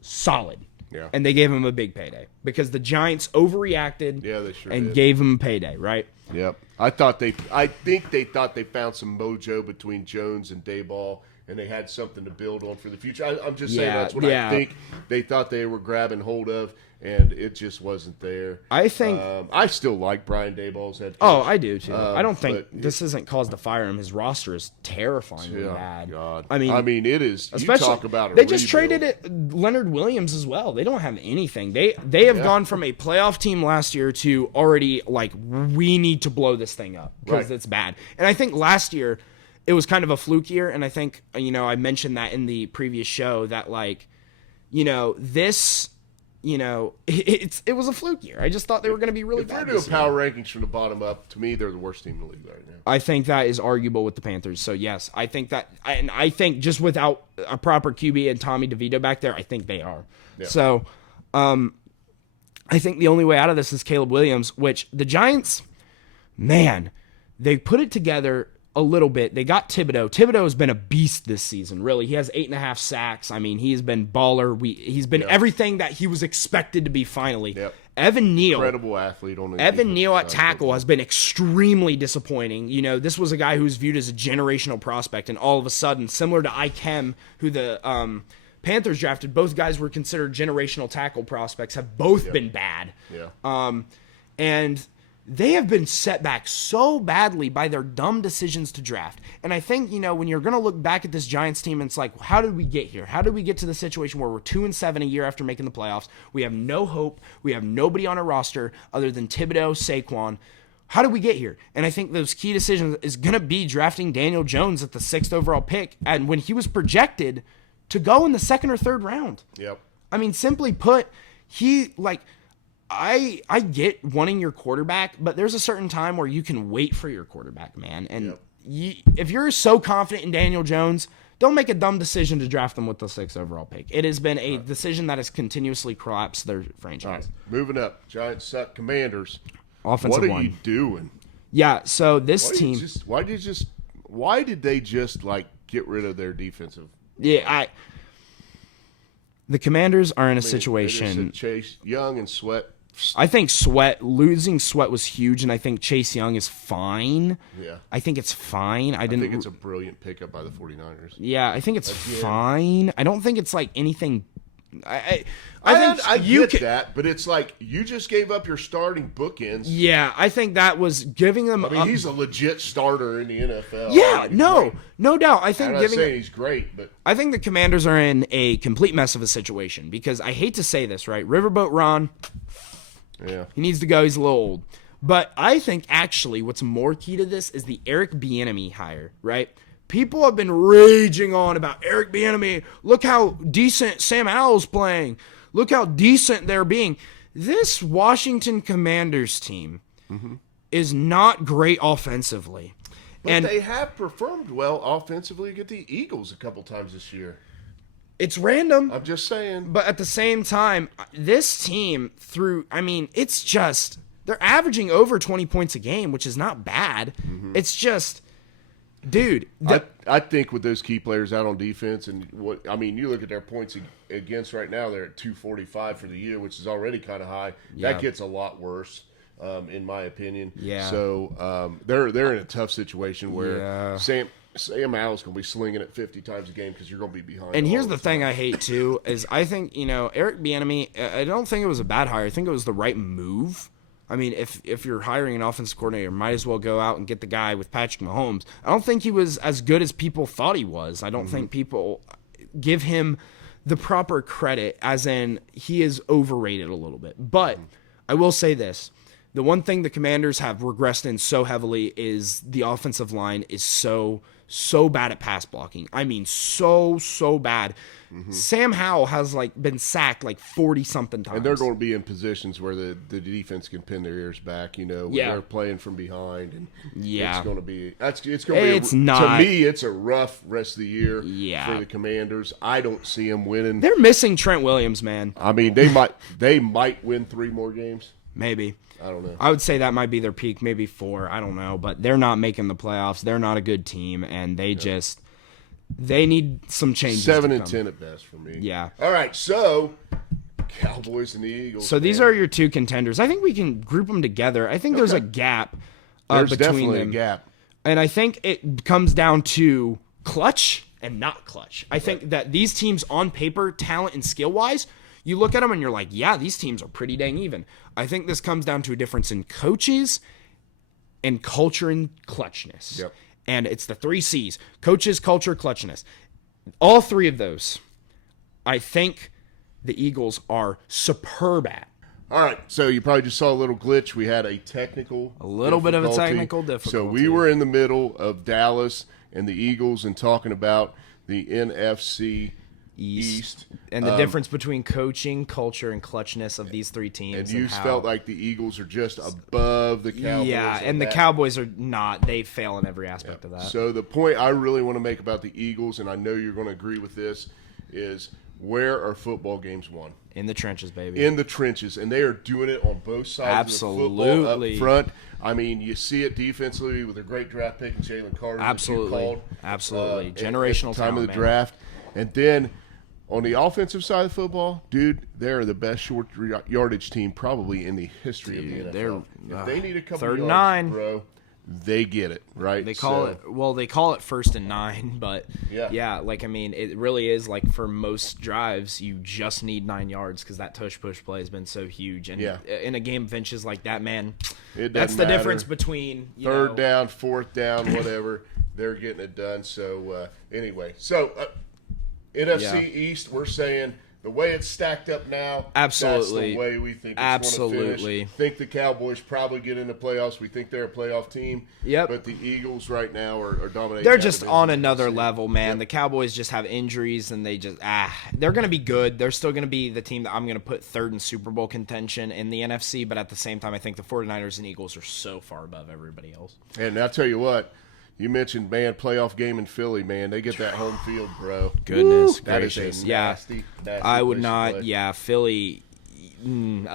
solid. Yeah. And they gave him a big payday because the Giants overreacted and gave him a payday, right? Yep. I think they thought they found some mojo between Jones and Daboll, and they had something to build on for the future. I'm just saying that's what I think they thought they were grabbing hold of, and it just wasn't there. I think I still like Brian Daboll's head coach. Oh, I do too. I don't think this isn't cause to fire him. His roster is terrifyingly bad. God. I mean, it is. Especially, you talk about they just traded Leonard Williams as well. They don't have anything. They have gone from a playoff team last year to already like we need to blow this thing up because it's bad. And I think last year it was kind of a fluke year, and I think I mentioned that in the previous show that this. It was a fluke year. I just thought they were going to be really bad. If we're doing power rankings from the bottom up, to me, they're the worst team in the league right now. I think that is arguable with the Panthers. So, yes, I think that – and I think just without a proper QB and Tommy DeVito back there, I think they are. Yeah. So, I think the only way out of this is Caleb Williams, which the Giants, man, they put it together – a little bit. They got Thibodeau. Thibodeau has been a beast this season, really. He has 8.5 sacks. I mean, he's been baller. He's been everything that he was expected to be finally. Yep. Evan Neal. Incredible athlete on the Evan Neal at tackle has been extremely disappointing. This was a guy who's viewed as a generational prospect, and all of a sudden, similar to Ikem, who the Panthers drafted, both guys were considered generational tackle prospects, have both been bad. Yeah. And they have been set back so badly by their dumb decisions to draft. And I think, when you're going to look back at this Giants team, it's like, how did we get here? How did we get to the situation where we're 2-7 a year after making the playoffs? We have no hope. We have nobody on our roster other than Thibodeau, Saquon. How did we get here? And I think those key decisions is going to be drafting Daniel Jones at the 6th overall pick. And when he was projected to go in the 2nd or 3rd round. Yep. I mean, simply put, I get wanting your quarterback, but there's a certain time where you can wait for your quarterback, man. And if you're so confident in Daniel Jones, don't make a dumb decision to draft them with the 6th overall pick. It has been a decision that has continuously collapsed their franchise. Right. Moving up, Giants suck. Commanders. Offensive line. What are you doing? Yeah, so this team. Why did they just get rid of their defensive? Yeah, the Commanders are in a situation. Chase Young and Sweat. I think losing Sweat was huge, and I think Chase Young is fine. Yeah. I think it's fine. I think it's a brilliant pickup by the 49ers. Yeah, I think it's fine. I don't think it's anything. I get that, but it's you just gave up your starting bookends. Yeah, I think that was giving them. I mean, he's a legit starter in the NFL. Yeah, no doubt. I think I'm not saying he's great, but I think the Commanders are in a complete mess of a situation because I hate to say this, right? Riverboat Ron. Yeah. He needs to go. He's a little old. But I think actually what's more key to this is the Eric Bieniemy hire, right? People have been raging on about Eric Bieniemy. Look how decent Sam Howell's playing. Look how decent they're being. This Washington Commanders team is not great offensively. But they have performed well offensively against the Eagles a couple times this year. It's random. I'm just saying. But at the same time, this team it's just, they're averaging over 20 points a game, which is not bad. It's just, dude. I think with those key players out on defense and you look at their points against right now, they're at 245 for the year, which is already kind of high. Yeah. That gets a lot worse, in my opinion. Yeah. So they're in a tough situation where Sam Howell's going to be slinging it 50 times a game because you're going to be behind. And here's the thing I hate, too, is I think, Eric Bieniemy, I don't think it was a bad hire. I think it was the right move. I mean, if you're hiring an offensive coordinator, might as well go out and get the guy with Patrick Mahomes. I don't think he was as good as people thought he was. I don't think people give him the proper credit, as in he is overrated a little bit. But I will say this. The one thing the Commanders have regressed in so heavily is the offensive line is so bad at pass blocking. I mean, so bad. Mm-hmm. Sam Howell has been sacked 40-something times. And they're going to be in positions where the defense can pin their ears back, when they're playing from behind. And it's going to be to me, it's a rough rest of the year for the Commanders. I don't see them winning. They're missing Trent Williams, man. I mean, they might win 3 more games. Maybe. I don't know. I would say that might be their peak, maybe 4. I don't know. But they're not making the playoffs. They're not a good team, and they need some changes. 7-10 at best for me. Yeah. All right, so Cowboys and the Eagles. So these are your 2 contenders. I think we can group them together. I think there's a gap there's between definitely them. A gap. And I think it comes down to clutch and not clutch. I think that these teams on paper, talent and skill-wise, you look at them and you're like, yeah, these teams are pretty dang even. I think this comes down to a difference in coaches and culture and clutchness. Yep. And it's the 3 C's: coaches, culture, clutchness. All 3 of those, I think the Eagles are superb at. All right, so you probably just saw a little glitch. We had a little bit of a technical difficulty. So we were in the middle of Dallas and the Eagles and talking about the NFC East. And the difference between coaching, culture, and clutchness of these 3 teams. And you felt like the Eagles are just above the Cowboys. Yeah, and the Cowboys are not. They fail in every aspect of that. So the point I really want to make about the Eagles, and I know you're going to agree with this, is where are football games won? In the trenches, baby. In the trenches. And they are doing it on both sides of the football up front. I mean, you see it defensively with a great draft pick in Jalen Carter. Absolutely. Absolutely. Generational at the time of the man. draft. And then on the offensive side of football, dude, they're the best short yardage team probably in the history of the NFL. If they need a couple 3rd and yards, 9. bro, they get it, right? They call it 1st and 9, but it really is for most drives, you just need 9 yards because that tush-push play has been so huge. And in a game of inches like that, man, that's the difference between 3rd down, 4th down, whatever. They're getting it done. So anyway, NFC East, we're saying the way it's stacked up now, absolutely, that's the way we think it's going to finish. Think the Cowboys probably get into playoffs. We think they're a playoff team. Yep. But the Eagles right now are dominating. They're just on another level, man. Yep. The Cowboys just have injuries, and they just they're going to be good. They're still going to be the team that I'm going to put 3rd in Super Bowl contention in the NFC, but at the same time, I think the 49ers and Eagles are so far above everybody else. And I'll tell you what. You mentioned, playoff game in Philly, man. They get that home field, bro. Goodness gracious. That is a nasty I would not, Philly. You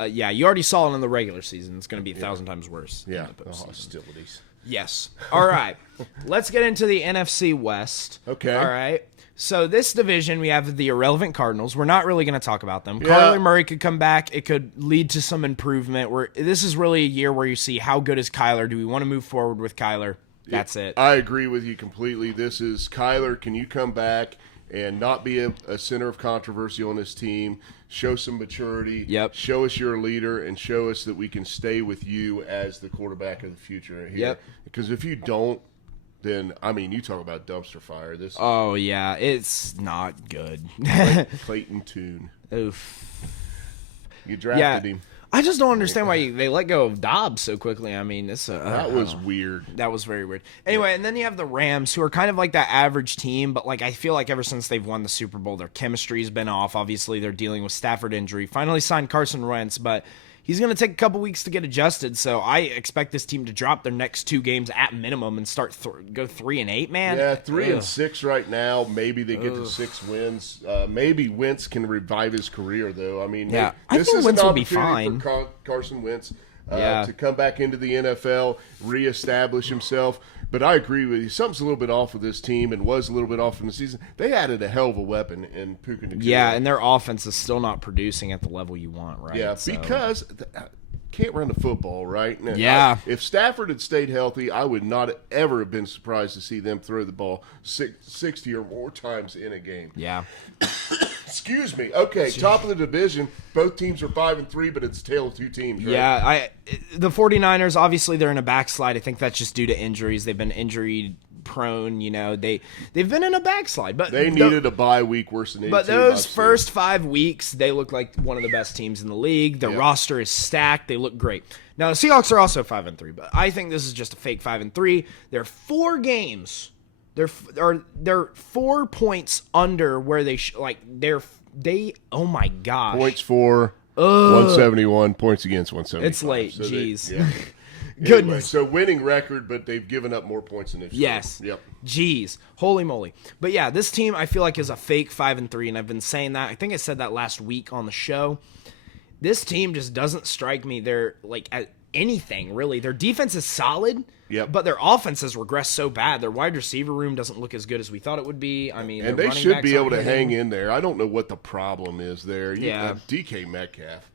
already saw it in the regular season. It's going to be 1,000 times worse. Yeah, the hostilities. Yes. All right. Let's get into the NFC West. Okay. All right. So this division, we have the irrelevant Cardinals. We're not really going to talk about them. Yeah. Kyler Murray could come back. It could lead to some improvement. This is really a year where you see how good is Kyler. Do we want to move forward with Kyler? That's it. I agree with you completely. This is Kyler. Can you come back and not be a center of controversy on this team? Show some maturity. Yep. Show us you're a leader and show us that we can stay with you as the quarterback of the future here. Yep. Because if you don't, then, you talk about dumpster fire. Oh, yeah. It's not good. Clayton Tune. Oof. You drafted him. I just don't understand why they let go of Dobbs so quickly. That was weird. That was very weird. Anyway, and then you have the Rams, who are kind of like that average team, but I feel like ever since they've won the Super Bowl, their chemistry's been off. Obviously, they're dealing with Stafford injury. Finally signed Carson Wentz, but he's going to take a couple weeks to get adjusted. So I expect this team to drop their next 2 games at minimum and start go 3-8, man. Yeah, 3-6 right now. Maybe they get to 6 wins. Maybe Wentz can revive his career, though. I think Wentz will be fine. For Carson Wentz to come back into the NFL, reestablish himself. But I agree with you. Something's a little bit off with this team and was a little bit off from the season. They added a hell of a weapon in Puka Nacua. Yeah, and their offense is still not producing at the level you want, right? Yeah, because can't run the football, right? Now, yeah. If Stafford had stayed healthy, I would not ever have been surprised to see them throw the ball 60 or more times in a game. Yeah. Excuse me. Okay, top of the division. Both teams are 5-3, but it's a tale of 2 teams, right? Yeah, the 49ers, obviously they're in a backslide. I think that's just due to injuries. They've been injury prone. They've been in a backslide, but they needed a bye week worse than 82. But those first 5 weeks, they look like one of the best teams in the league. Their roster is stacked. They look great. Now the Seahawks are also 5-3, but I think this is just a fake 5-3. They're 4 games. They're 4 points under where they oh my gosh. Points for 171, points against 175. It's late. So jeez. Goodness. Anyway, so winning record, but they've given up more points than they've scored. Yes. Yep. Jeez. Holy moly. But yeah, this team I feel like is a fake 5-3, and I've been saying that. I think I said that last week on the show. This team just doesn't strike me. They're like at anything, really. Their defense is solid. Yep. But their offense has regressed so bad. Their wide receiver room doesn't look as good as we thought it would be. I mean, and they should be able to hang in there. I don't know what the problem is there. DK Metcalf.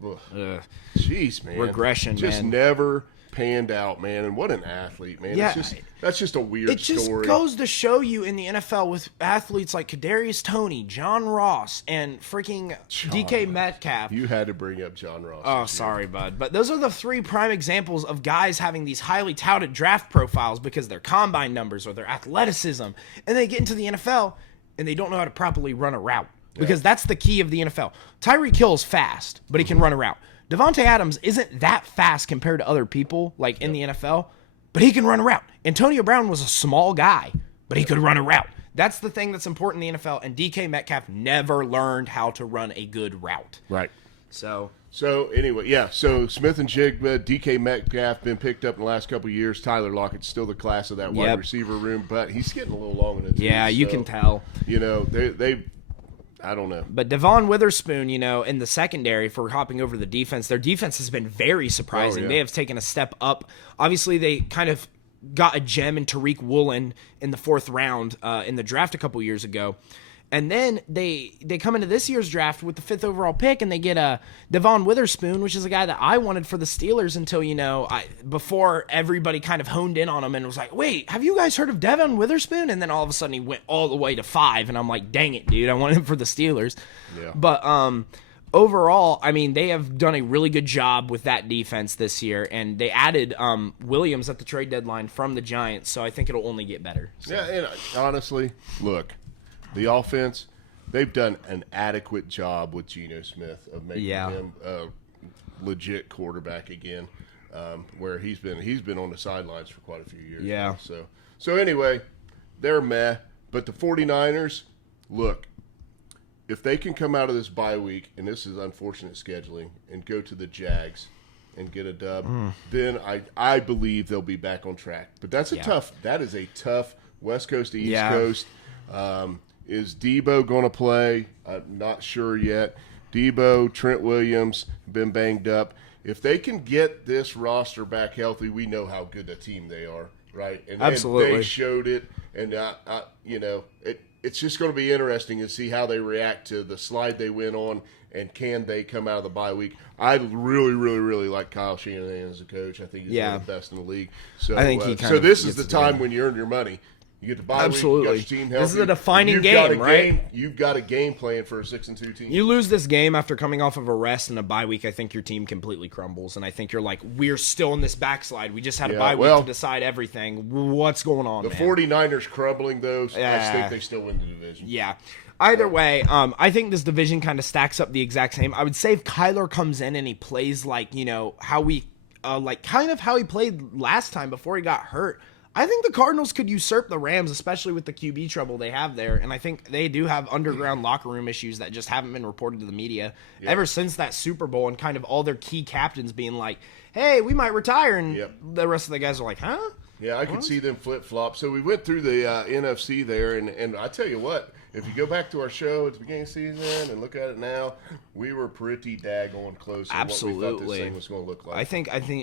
Jeez, man. Regression, just man. Never panned out, man. And what an athlete, man. Yeah. That's just a weird story. It just goes to show you in the NFL with athletes like Kadarius Toney, John Ross, and freaking DK Metcalf. You had to bring up John Ross. Oh, sorry, bud. But those are the 3 prime examples of guys having these highly touted draft profiles because their combine numbers or their athleticism. And they get into the NFL and they don't know how to properly run a route. Because that's the key of the NFL. Tyreek Hill is fast, but he can run a route. Devontae Adams isn't that fast compared to other people like in the NFL, but he can run a route. Antonio Brown was a small guy, but he could run a route. That's the thing that's important in the NFL, and DK Metcalf never learned how to run a good route. Right. So anyway, yeah. So Smith and Jigba, DK Metcalf been picked up in the last couple of years. Tyler Lockett's still the class of that wide receiver room, but he's getting a little long in the tooth. Yeah, you can tell. They I don't know. But Devon Witherspoon, in the secondary for hopping over the defense, their defense has been very surprising. They have taken a step up. Obviously, they kind of got a gem in Tariq Woolen in the 4th round in the draft a couple years ago. And then they come into this year's draft with the 5th overall pick, and they get a Devon Witherspoon, which is a guy that I wanted for the Steelers until, before everybody kind of honed in on him and was like, wait, have you guys heard of Devon Witherspoon? And then all of a sudden he went all the way to 5, and I'm like, dang it, dude, I want him for the Steelers. Yeah. But overall, I mean, they have done a really good job with that defense this year, and they added Williams at the trade deadline from the Giants, so I think it'll only get better. So. Yeah, and honestly, look. The offense, they've done an adequate job with Geno Smith of making him a legit quarterback again, where he's been on the sidelines for quite a few years. Yeah. Now. So anyway, they're meh. But the 49ers, look, if they can come out of this bye week, and this is unfortunate scheduling, and go to the Jags and get a dub, then I believe they'll be back on track. But that is a tough West Coast to East Coast. Is Debo going to play? I'm not sure yet. Debo, Trent Williams, been banged up. If they can get this roster back healthy, we know how good a team they are, right? And absolutely, they showed it. And it's just going to be interesting to see how they react to the slide they went on, and can they come out of the bye week? I really, really, really like Kyle Shanahan as a coach. I think he's one of the best in the league. So I think this is the time when you earn your money. You get the bye week, you got your team healthy. This is a defining game, right? You've got a game plan for a 6-2 team. You lose this game after coming off of a rest and a bye week, I think your team completely crumbles. And I think you're like, we're still in this backslide. We just had a bye week to decide everything. What's going on, The 49ers crumbling, though. I think they still win the division. Yeah. Either way, I think this division kind of stacks up the exact same. I would say if Kyler comes in and he plays like, how we kind of how he played last time before he got hurt, I think the Cardinals could usurp the Rams, especially with the QB trouble they have there. And I think they do have underground locker room issues that just haven't been reported to the media ever since that Super Bowl, and kind of all their key captains being like, hey, we might retire. And the rest of the guys are like, huh? Yeah, I could see them flip-flop. So we went through the NFC there, and I tell you what, if you go back to our show at the beginning of the season and look at it now, we were pretty daggone close to what we thought this thing was going to look like.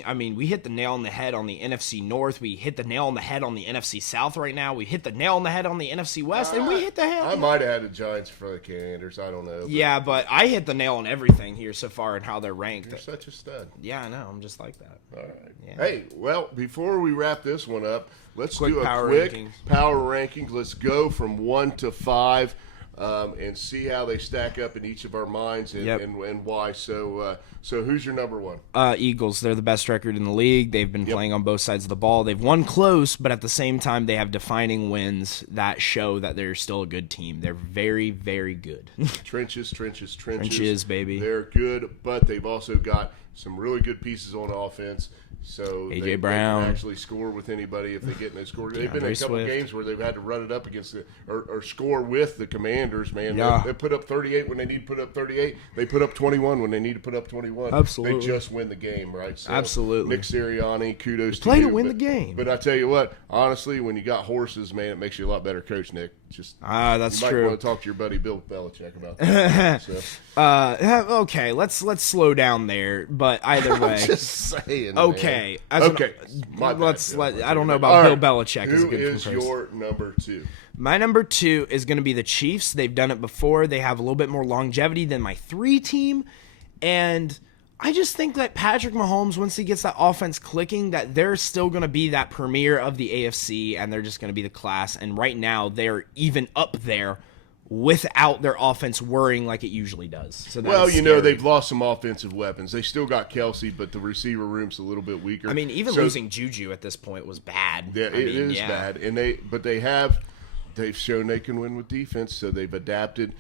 I mean, we hit the nail on the head on the NFC North. We hit the nail on the head on the NFC South right now. We hit the nail on the head on the NFC West, and we hit the head. I might have had the Giants for the Commanders. I don't know. Yeah, but I hit the nail on everything here so far and how they're ranked. You're such a stud. Yeah, I know. I'm just like that. All right. Yeah. Hey, well, before we wrap this one up, let's do a power quick rankings. Power rankings. Let's go from 1 to 5. and see how they stack up in each of our minds and why. So who's your number one? Eagles. They're the best record in the league. They've been playing on both sides of the ball. They've won close, but at the same time, they have defining wins that show that they're still a good team. They're very, very good. Trenches, baby. They're good, but they've also got some really good pieces on offense. So A.J. Brown they can actually score with anybody if they get in a score. They've been in a couple games where they've had to run it up against or score with the Commanders. Man, they put up 38 when they need to put up 38. They put up 21 when they need to put up 21. Absolutely, they just win the game, right? So absolutely. Nick Sirianni, kudos to play you. To win the game. But I tell you what, honestly, when you got horses, man, it makes you a lot better coach, Nick. That's you might true. want to talk to your buddy Bill Belichick about that. Okay, let's slow down there. But either way, I'm just saying. Okay, I don't know about Bill Belichick. Who is your number two? My number two is going to be the Chiefs. They've done it before. They have a little bit more longevity than my 3 team, and I just think that Patrick Mahomes, once he gets that offense clicking, that they're still going to be that premier of the AFC, and they're just going to be the class. And right now, they're even up there without their offense worrying like it usually does. So they've lost some offensive weapons. They still got Kelsey, but the receiver room's a little bit weaker. I mean, even losing Juju at this point was bad. Yeah, it is bad. And they've shown they can win with defense, so they've adapted.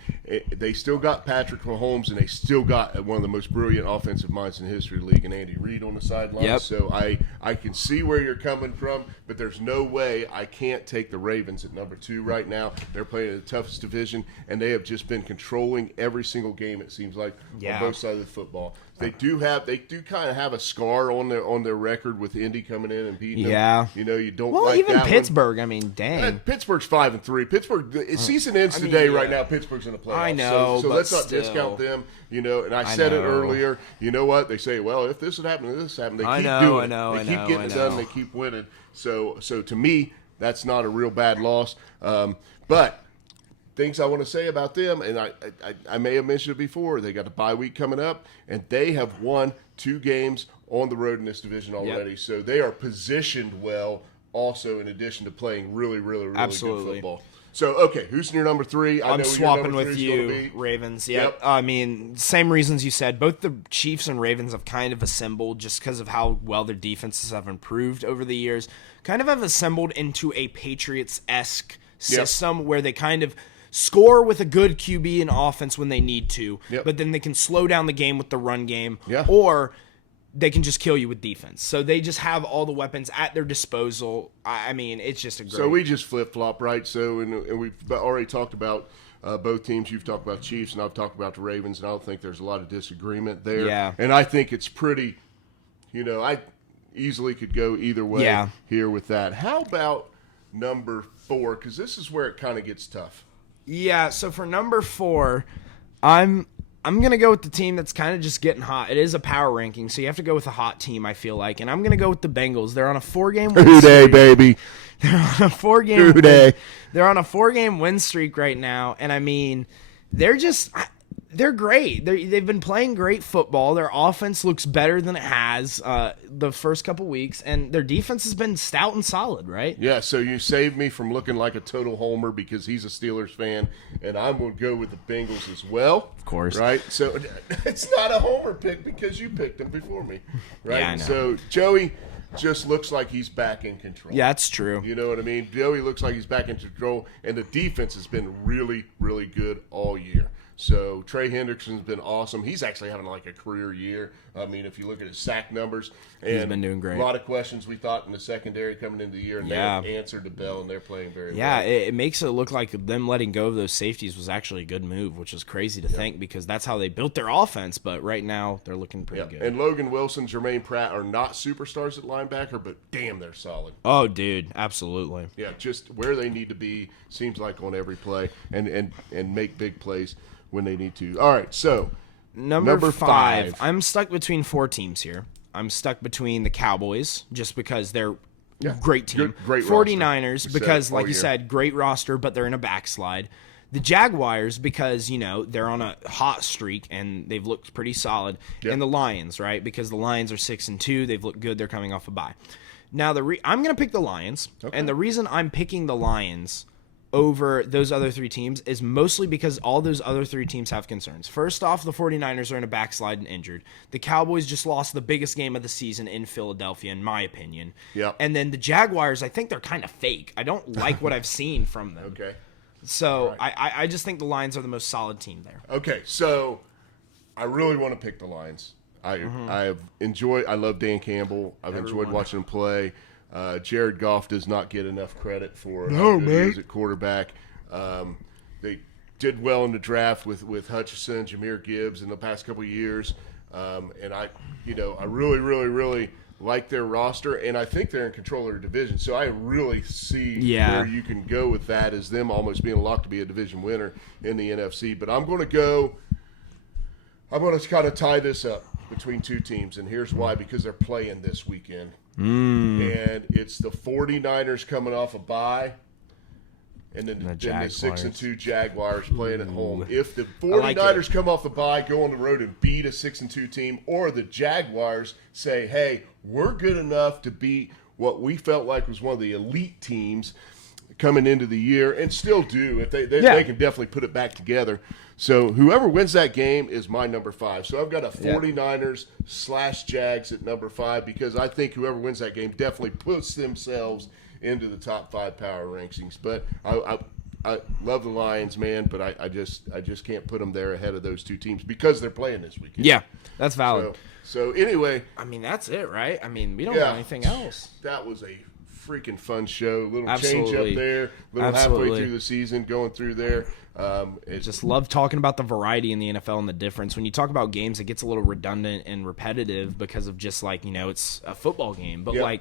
They still got Patrick Mahomes, and they still got one of the most brilliant offensive minds in the history of the league, and Andy Reid on the sideline. Yep. So I can see where you're coming from, but there's no way I can't take the Ravens at number 2 right now. They're playing in the toughest division, and they have just been controlling every single game, it seems like, on both sides of the football. They do kind of have a scar on their record with Indy coming in and beating them. You don't like even that Pittsburgh. I mean, dang. Pittsburgh's 5-3. Pittsburgh. Season ends today. Right now, Pittsburgh's in the playoffs. I know, so let's not discount them. And I said it earlier. You know what they say? Well, if this would happen, this happened. They keep doing it. They keep getting it done. They keep winning. So to me, that's not a real bad loss. But things I want to say about them, and I may have mentioned it before, they got a bye week coming up, and they have won 2 games on the road in this division already. Yep. So they are positioned well also, in addition to playing really, really, really good football. So, okay, who's in your number 3? I'm swapping with you, Ravens. Yep. I mean, same reasons you said. Both the Chiefs and Ravens have kind of assembled, just because of how well their defenses have improved over the years, kind of have assembled into a Patriots-esque system where they kind of score with a good QB and offense when they need to, but then they can slow down the game with the run game, or they can just kill you with defense. So they just have all the weapons at their disposal. I mean, it's just a great... So we just flip-flop, right? So, and we've already talked about both teams. You've talked about Chiefs, and I've talked about the Ravens, and I don't think there's a lot of disagreement there. Yeah. And I think it's pretty, I easily could go either way here with that. How about number 4? Because this is where it kind of gets tough. Yeah, so for number 4, I'm going to go with the team that's kind of just getting hot. It is a power ranking, so you have to go with a hot team, I feel like. And I'm going to go with the Bengals. They're on a 4-game win streak. Day, baby. They're on a 4-game win. They're on a 4-game win streak right now, and I mean, they're great. They've been playing great football. Their offense looks better than it has the first couple weeks, and their defense has been stout and solid, right? Yeah, so you saved me from looking like a total homer because he's a Steelers fan, and I'm going to go with the Bengals as well. Of course. Right? So it's not a homer pick because you picked them before me. Right? Yeah, I know. So Joey just looks like he's back in control. Yeah, that's true. You know what I mean? Joey looks like he's back in control, and the defense has been really, really good all year. So Trey Hendrickson's been awesome. He's actually having like a career year. I mean, if you look at his sack numbers, and he's been doing great. A lot of questions we thought in the secondary coming into the year, and they have answered the bell, and they're playing very well. Yeah, it makes it look like them letting go of those safeties was actually a good move, which is crazy to think because that's how they built their offense. But right now, they're looking pretty good. And Logan Wilson, Jermaine Pratt are not superstars at linebacker, but damn, they're solid. Oh, dude, absolutely. Yeah, just where they need to be seems like on every play, and make big plays when they need to. All right, so number 5. I'm stuck between 4 teams here. I'm stuck between the Cowboys, just because they're a great team. Great 49ers, roster. because, like you said, great roster, but they're in a backslide. The Jaguars, because, they're on a hot streak, and they've looked pretty solid. And the Lions, right? Because the Lions are 6-2. They've looked good. They're coming off a bye. Now, I'm going to pick the Lions, and the reason I'm picking the Lions over those other 3 teams is mostly because all those other 3 teams have concerns. First off, the 49ers are in a backslide and injured. The Cowboys just lost the biggest game of the season in Philadelphia, in my opinion. Yeah. And then the Jaguars, I think they're kind of fake. I don't like what I've seen from them. Okay. So right. I just think the Lions are the most solid team there. Okay, so I really want to pick the Lions. I love Dan Campbell. I've enjoyed watching him play. Jared Goff does not get enough credit for how good he is at quarterback. They did well in the draft with Hutchinson, Jahmyr Gibbs in the past couple of years, and I really, really, really like their roster, and I think they're in control of their division. So I really see where you can go with that as them almost being locked to be a division winner in the NFC. But I'm going to kind of tie this up between 2 teams, and here's why: because they're playing this weekend. And it's the 49ers coming off a bye, and then the 6-2 Jaguars playing at home. If the 49ers come off the bye, go on the road and beat a 6-2 team, or the Jaguars say, hey, we're good enough to beat what we felt like was one of the elite teams coming into the year, and still do, if they can definitely put it back together. So whoever wins that game is my number 5. So I've got a 49ers/Jags at number 5, because I think whoever wins that game definitely puts themselves into the top 5 power rankings. But I love the Lions, man, but I just can't put them there ahead of those 2 teams because they're playing this weekend. Yeah, that's valid. So anyway, I mean, that's it, right? I mean, we don't have anything else. That was a freaking fun show. Little change up there, halfway through the season, going through there. Just love talking about the variety in the NFL and the difference. When you talk about games, it gets a little redundant and repetitive because of just it's a football game. But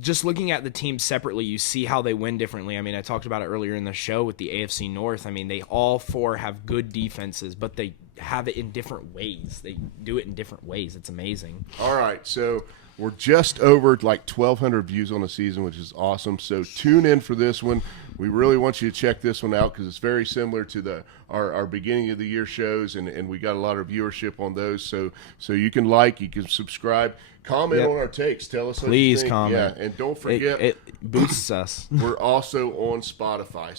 just looking at the teams separately, you see how they win differently. I mean, I talked about it earlier in the show with the AFC North. I mean, they all 4 have good defenses, but they have it in different ways. They do it in different ways. It's amazing. All right, so we're just over 1,200 views on the season, which is awesome. So tune in for this one. We really want you to check this one out because it's very similar to our beginning of the year shows, and we got a lot of viewership on those. So you can you can subscribe, comment on our takes, tell us what you think. Comment. Yeah, and don't forget it boosts us. We're also on Spotify.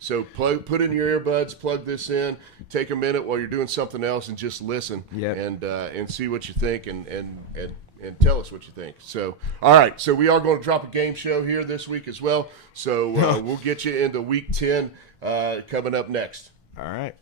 So put in your earbuds, plug this in, take a minute while you're doing something else, and just listen and see what you think and tell us what you think. So, all right. So we are going to drop a game show here this week as well. So we'll get you into Week 10 coming up next. All right.